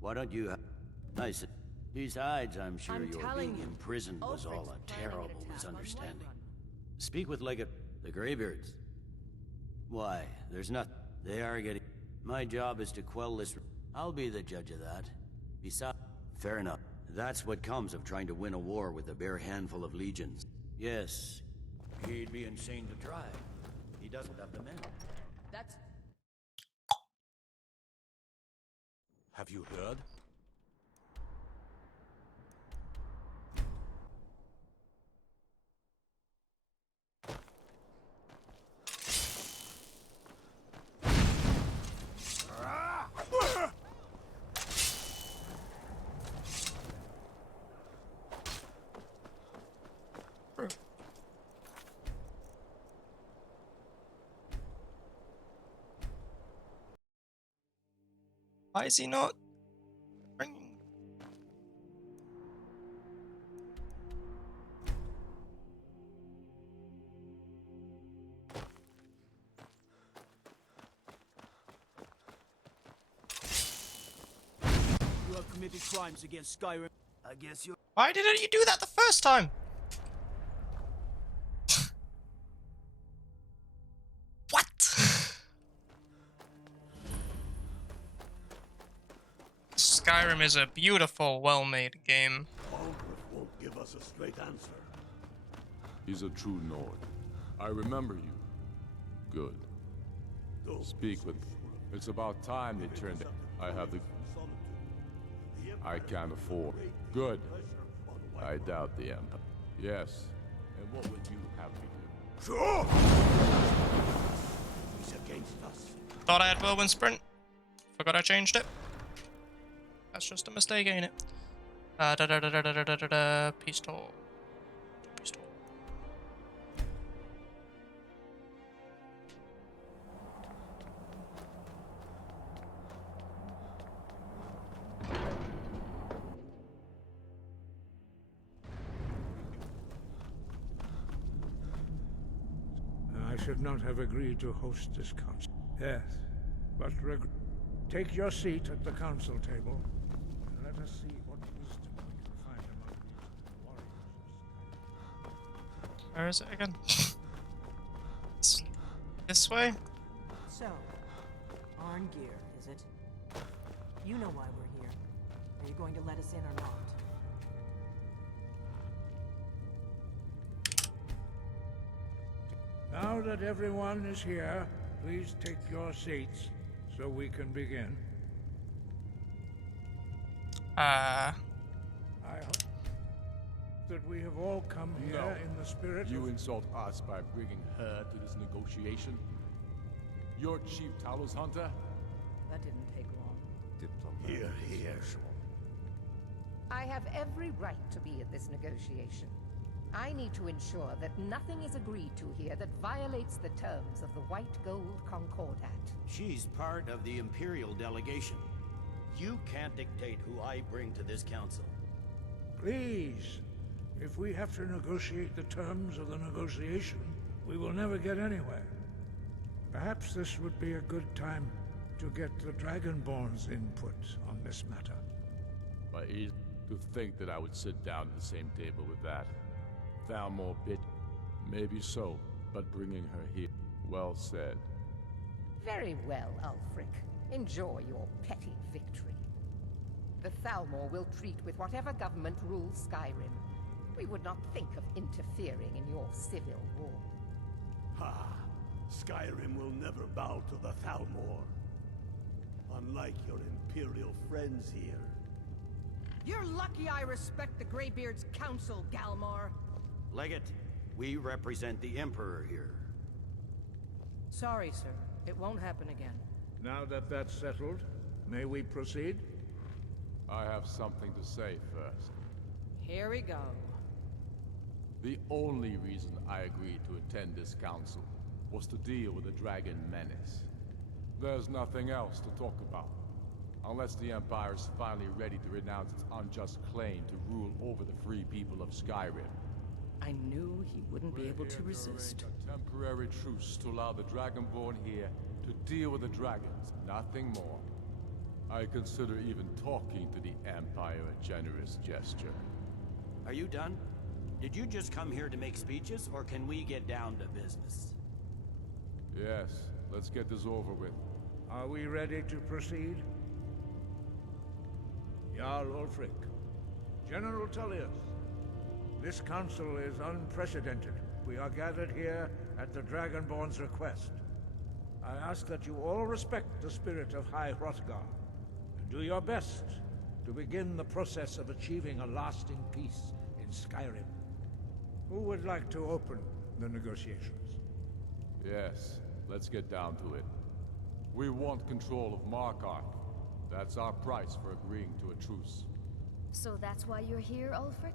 Why don't you... Nice. Besides, I'm sure your being imprisoned was all a terrible misunderstanding. Speak with Leggett. The Greybeards. Why, there's not... They are getting... My job is to quell this... I'll be the judge of that. Besides... Fair enough. That's what comes of trying to win a war with a bare handful of legions. Yes, he'd be insane to try. He doesn't have the men. That's... Have you heard? Why is he not bringing? You have committed crimes against Skyrim. I guess you... Why didn't you do that the first time? Skyrim is a beautiful, well-made game. Aldrich won't give us a straight answer. He's a true Nord. I remember you. Good. Speak with me. It's about time they turned it. I have the... I can't afford. Good. I doubt the Empire. Yes. And what would you have me do? Sure! He's against us. Thought I had whirlwind sprint. Forgot I changed it. That's just a mistake, ain't it? Peace talk. Peace talk. I should not have agreed to host this council. Yes, but take your seat at the council table. Let us see what wisdom we can find among these warriors. Where is it again? It's this way? So, Arngeir, is it? You know why we're here. Are you going to let us in or not? Now that everyone is here, please take your seats so we can begin. I hope that we have all come here in the spirit You insult us by bringing her to this negotiation? You're Chief Talos Hunter? That didn't take long. Here, here. I have every right to be at this negotiation. I need to ensure that nothing is agreed to here that violates the terms of the White Gold Concordat. She's part of the Imperial delegation. You can't dictate who I bring to this council. Please, if we have to negotiate the terms of the negotiation, we will never get anywhere. Perhaps this would be a good time to get the Dragonborn's input on this matter. But easy to think that I would sit down at the same table with that. Thalmor bit. Maybe so, but bringing her here. Well said. Very well, Ulfric. Enjoy your petty victory. The Thalmor will treat with whatever government rules Skyrim. We would not think of interfering in your civil war. Ha! Skyrim will never bow to the Thalmor. Unlike your Imperial friends here. You're lucky I respect the Greybeard's counsel, Galmar. Leggett, we represent the Emperor here. Sorry, sir. It won't happen again. Now that that's settled, may we proceed? I have something to say first. Here we go. The only reason I agreed to attend this council was to deal with the Dragon Menace. There's nothing else to talk about. Unless the Empire is finally ready to renounce its unjust claim to rule over the free people of Skyrim. I I knew he wouldn't be able to resist. A temporary truce to allow the Dragonborn here to deal with the dragons, nothing more. I consider even talking to the Empire a generous gesture. Are you done? Did you just come here to make speeches, or can we get down to business? Yes, let's get this over with. Are we ready to proceed? Jarl Ulfric, General Tullius, this council is unprecedented. We are gathered here at the Dragonborn's request. I ask that you all respect the spirit of High Hrothgar, and do your best to begin the process of achieving a lasting peace in Skyrim. Who would like to open the negotiations? Yes, let's get down to it. We want control of Markarth. That's our price for agreeing to a truce. So that's why you're here, Ulfric?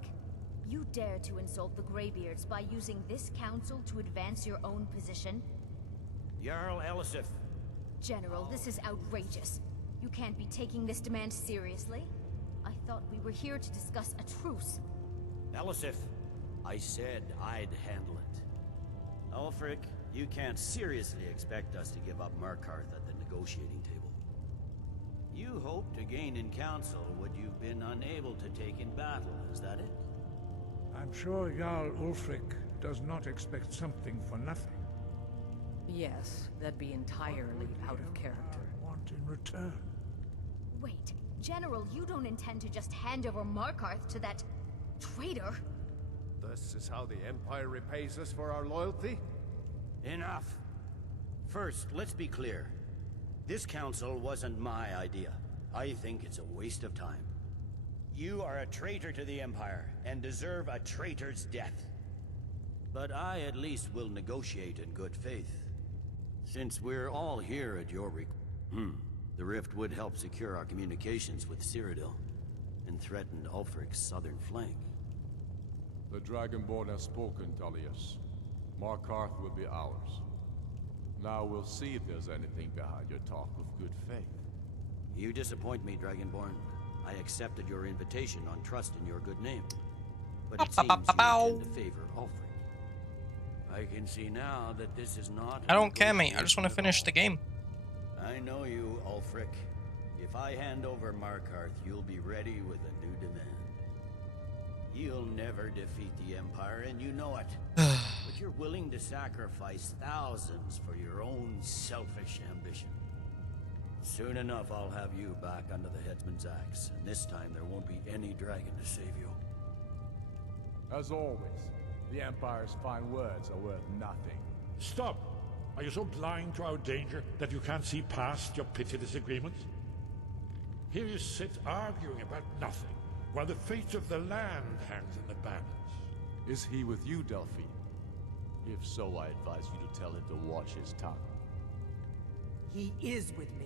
You dare to insult the Greybeards by using this council to advance your own position? Jarl Elisif. General, this is outrageous. You can't be taking this demand seriously. I thought we were here to discuss a truce. Elisif, I said I'd handle it. Ulfric, you can't seriously expect us to give up Markarth at the negotiating table. You hoped to gain in council what you've been unable to take in battle, is that it? I'm sure Jarl Ulfric does not expect something for nothing. Yes, that'd be entirely out of character. Want in return? Wait, General, you don't intend to just hand over Markarth to that traitor? This is how the Empire repays us for our loyalty? Enough! First, let's be clear. This council wasn't my idea. I think it's a waste of time. You are a traitor to the Empire, and deserve a traitor's death. But I at least will negotiate in good faith. Since we're all here at your the rift would help secure our communications with Cyrodiil, and threaten Ulfric's southern flank. The Dragonborn has spoken, Tullius. Markarth will be ours. Now we'll see if there's anything behind your talk of good faith. You disappoint me, Dragonborn. I accepted your invitation on trust in your good name. But it seems you intend to favor Ulfric. I can see now that this is not... I don't care, mate. I just want to finish the game. I know you, Ulfric. If I hand over Markarth, you'll be ready with a new demand. You'll never defeat the Empire, and you know it. But you're willing to sacrifice thousands for your own selfish ambition. Soon enough, I'll have you back under the headsman's axe, and this time there won't be any dragon to save you. As always, the Empire's fine words are worth nothing. Stop! Are you so blind to our danger that you can't see past your petty disagreements? Here you sit arguing about nothing, while the fate of the land hangs in the balance. Is he with you, Delphine? If so, I advise you to tell him to watch his tongue. He is with me.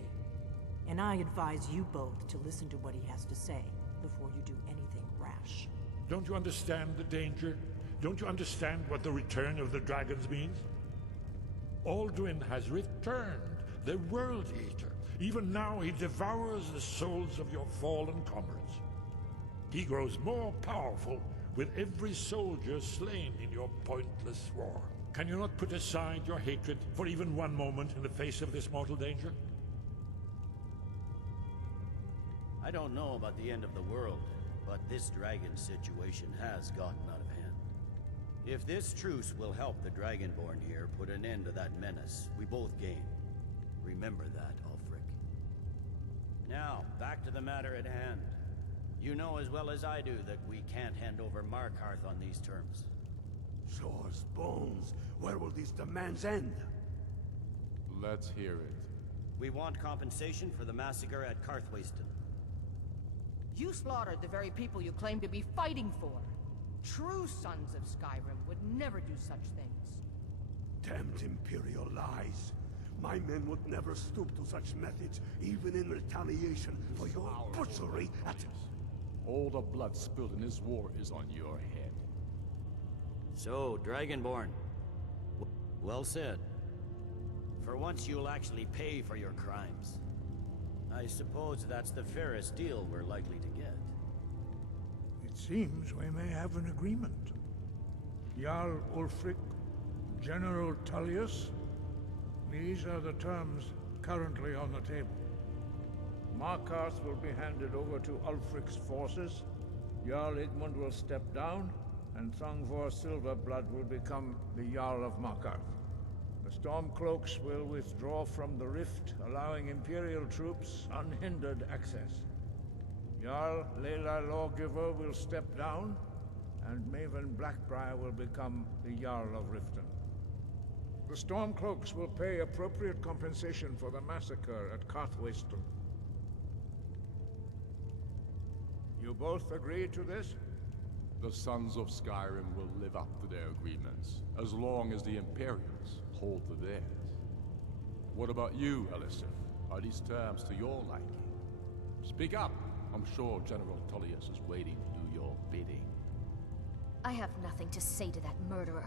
And I advise you both to listen to what he has to say before you do anything rash. Don't you understand the danger? Don't you understand what the return of the dragons means? Alduin has returned, the World Eater. Even now he devours the souls of your fallen comrades. He grows more powerful with every soldier slain in your pointless war. Can you not put aside your hatred for even one moment in the face of this mortal danger? I don't know about the end of the world, but this dragon situation has gotten out of hand. If this truce will help the Dragonborn here put an end to that menace, we both gain. Remember that, Ulfric. Now, back to the matter at hand. You know as well as I do that we can't hand over Markarth on these terms. Shores, bones, where will these demands end? Let's hear it. We want compensation for the massacre at Karthwasten. You slaughtered the very people you claim to be fighting for. True sons of Skyrim would never do such things. Damned Imperial lies. My men would never stoop to such methods, even in retaliation for your butchery at... All the blood spilled in this war is on your head. So, Dragonborn. Well said. For once you'll actually pay for your crimes. I suppose that's the fairest deal we're likely to get. It seems we may have an agreement. Jarl Ulfric, General Tullius. These are the terms currently on the table. Markarth will be handed over to Ulfric's forces. Jarl Igmund will step down, and Thongvor Silverblood will become the Jarl of Markarth. The Stormcloaks will withdraw from the rift, allowing Imperial troops unhindered access. Jarl Layla Lawgiver will step down, and Maven Blackbriar will become the Jarl of Riften. The Stormcloaks will pay appropriate compensation for the massacre at Karthwasten. You both agree to this? The Sons of Skyrim will live up to their agreements, as long as the Imperials hold to theirs. What about you, Elisif? Are these terms to your liking? Speak up! I'm sure General Tullius is waiting to do your bidding. I have nothing to say to that murderer.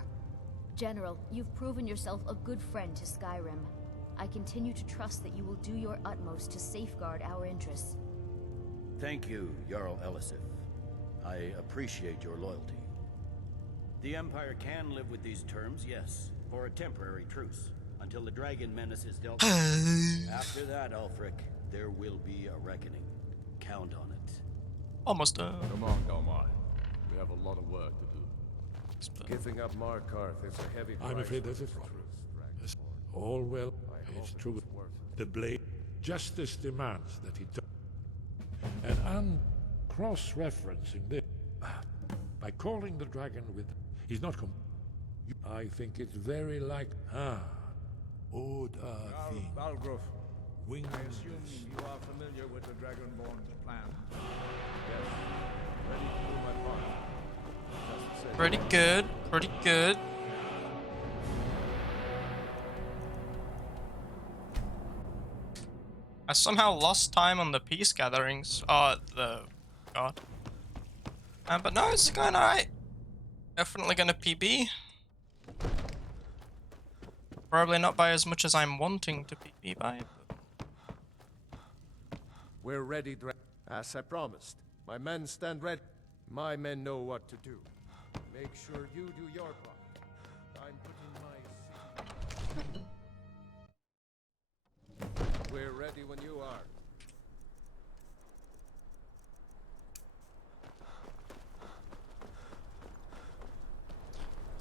General, you've proven yourself a good friend to Skyrim. I continue to trust that you will do your utmost to safeguard our interests. Thank you, Jarl Elisif. I appreciate your loyalty. The Empire can live with these terms, yes, for a temporary truce, until the dragon menace is dealt with. After that, Ulfric, there will be a reckoning. Count on it. Almost done. Come on, Galmar. We have a lot of work to do. Giving up Markarth is a heavy price. I'm afraid that's it. All well, it's true. The blade. Justice demands that he took. And I'm cross-referencing this. By calling the dragon with... He's not I think it's very like... Oda thing. Balgruf, Wings. I assume you are familiar with the Dragonborn's plan. Yes. Ready to do my part. Pretty good, pretty good. I somehow lost time on the peace gatherings. Oh, God. But no, it's going alright. Definitely gonna PB. Probably not by as much as I'm wanting to PB by. But... We're ready, as I promised. My men stand ready. My men know what to do. Make sure you do your part. I'm putting my... We're ready when you are.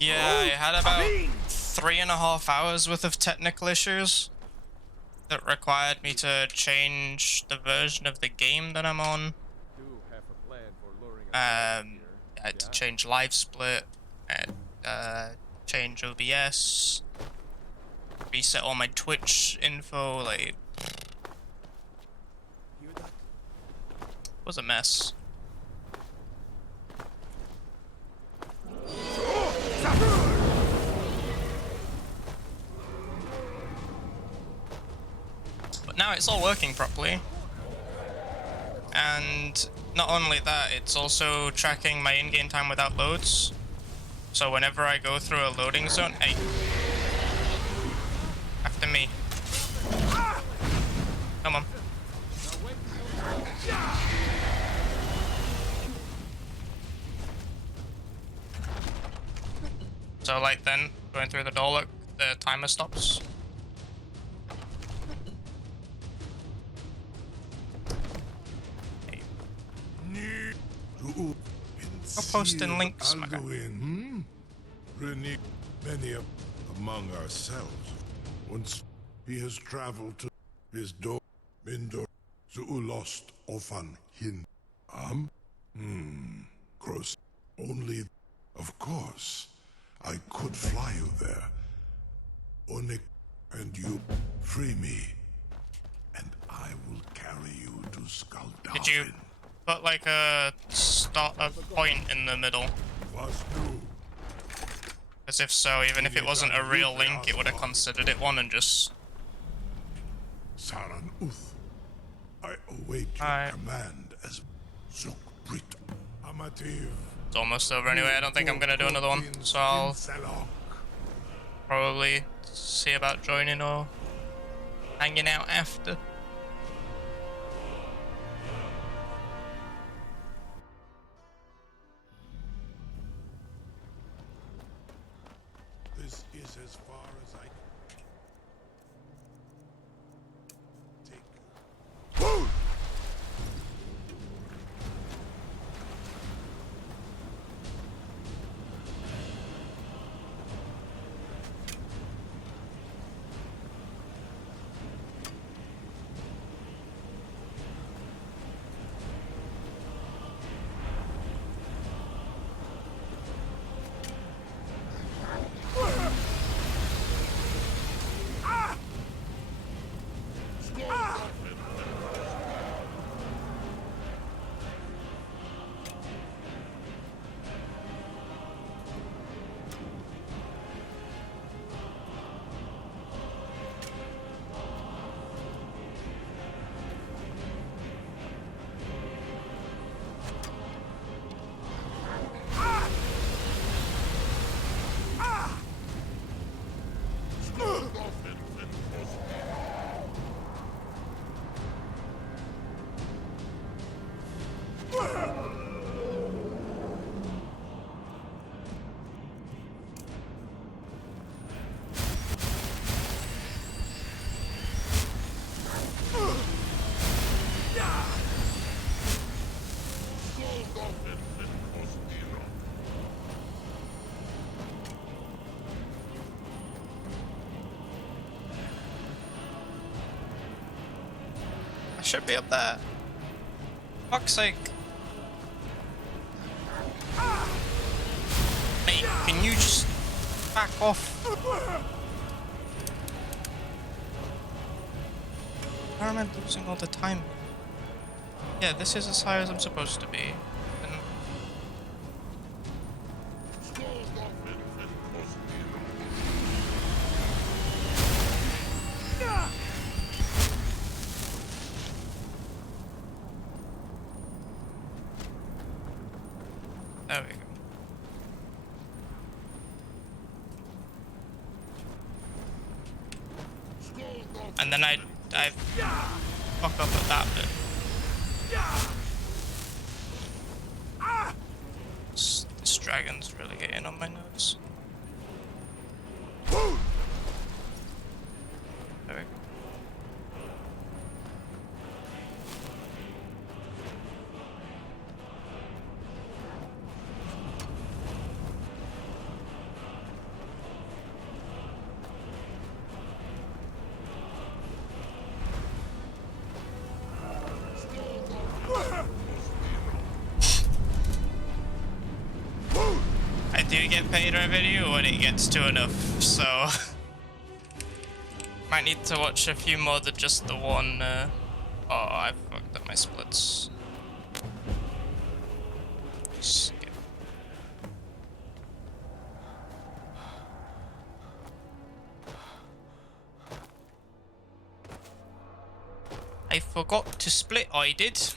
Yeah, I had about 3.5 hours worth of technical issues that required me to change the version of the game that I'm on. I had to change live split, change OBS, reset all my Twitch info, like... It was a mess. But now it's all working properly. And not only that, it's also tracking my in-game time without loads. So whenever I go through a loading zone, hey, after me. Come on. So like then, going through the door, look, the timer stops. I'll post in links, my guy. Many among ourselves. Once he has traveled to his door, Mindor, lost often hin. Cross. Only, of course, I could fly you there. Onik, and you free me, and I will carry you to Skuldafn. Did you put like a point in the middle? As if so, even if it wasn't a real link, it would have considered it one and just... Saran Uth, I await your command as Zukbrit Amativ. It's almost over anyway. I don't think I'm gonna do another one, so I'll probably see about joining or hanging out after. as far as I can take you. I should be up there. Fuck's sake. Mate, can you just back off? Why am I losing all the time? Yeah, this is as high as I'm supposed to be. And there we go. And then I fuck up at that bit. This dragon's really getting on my nerves. There we go. I do get paid on video when it gets to enough, so might need to watch a few more than just the one. Oh, I fucked up my splits. Skip. I forgot to split. I did.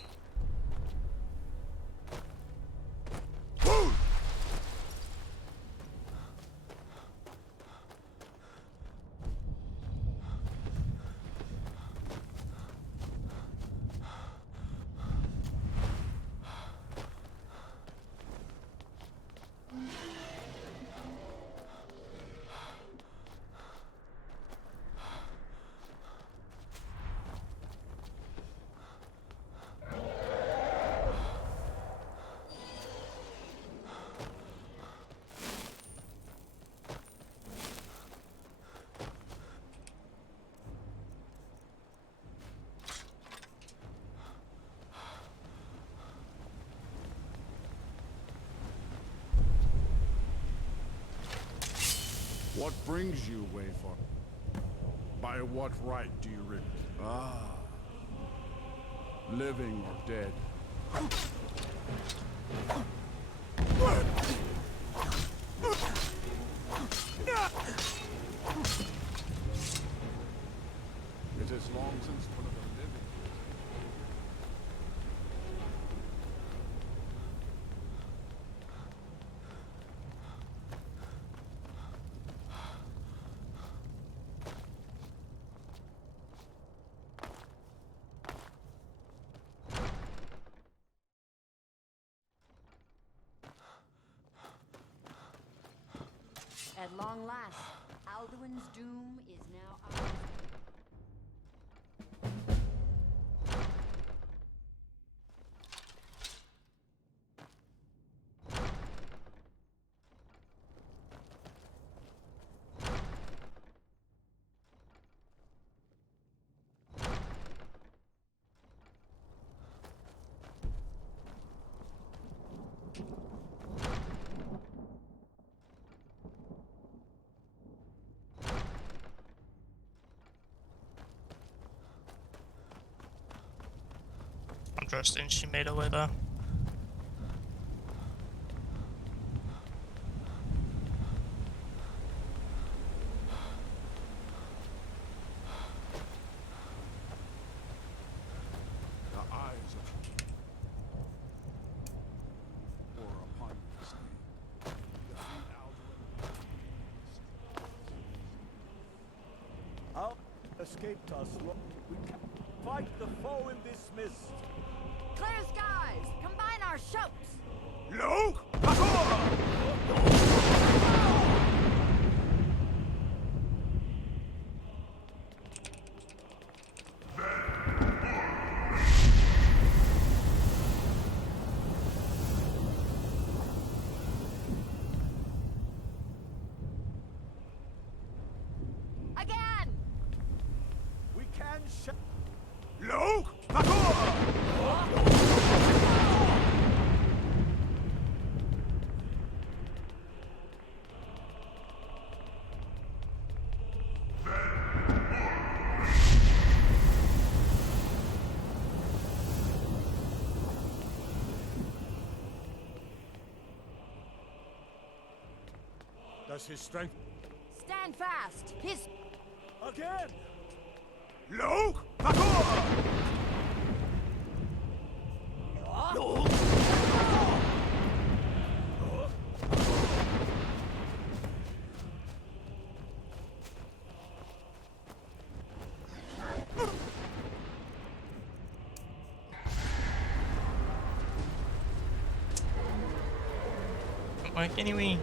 What brings you, Wayfarer? By what right do you living or dead? It is long since one of the living. At long last, Alduin's doom is now ours. Interesting, she made her way there. The eyes of war upon you stand. Defeat Alduin. Our escaped us. We can fight the foe in this mist. Clear skies! Combine our shouts! Luke! Again! We can shout. Luke! Does his strength... Stand fast! His... Again! Luke! Don't work anyway.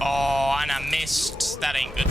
Oh, and I missed. That ain't good.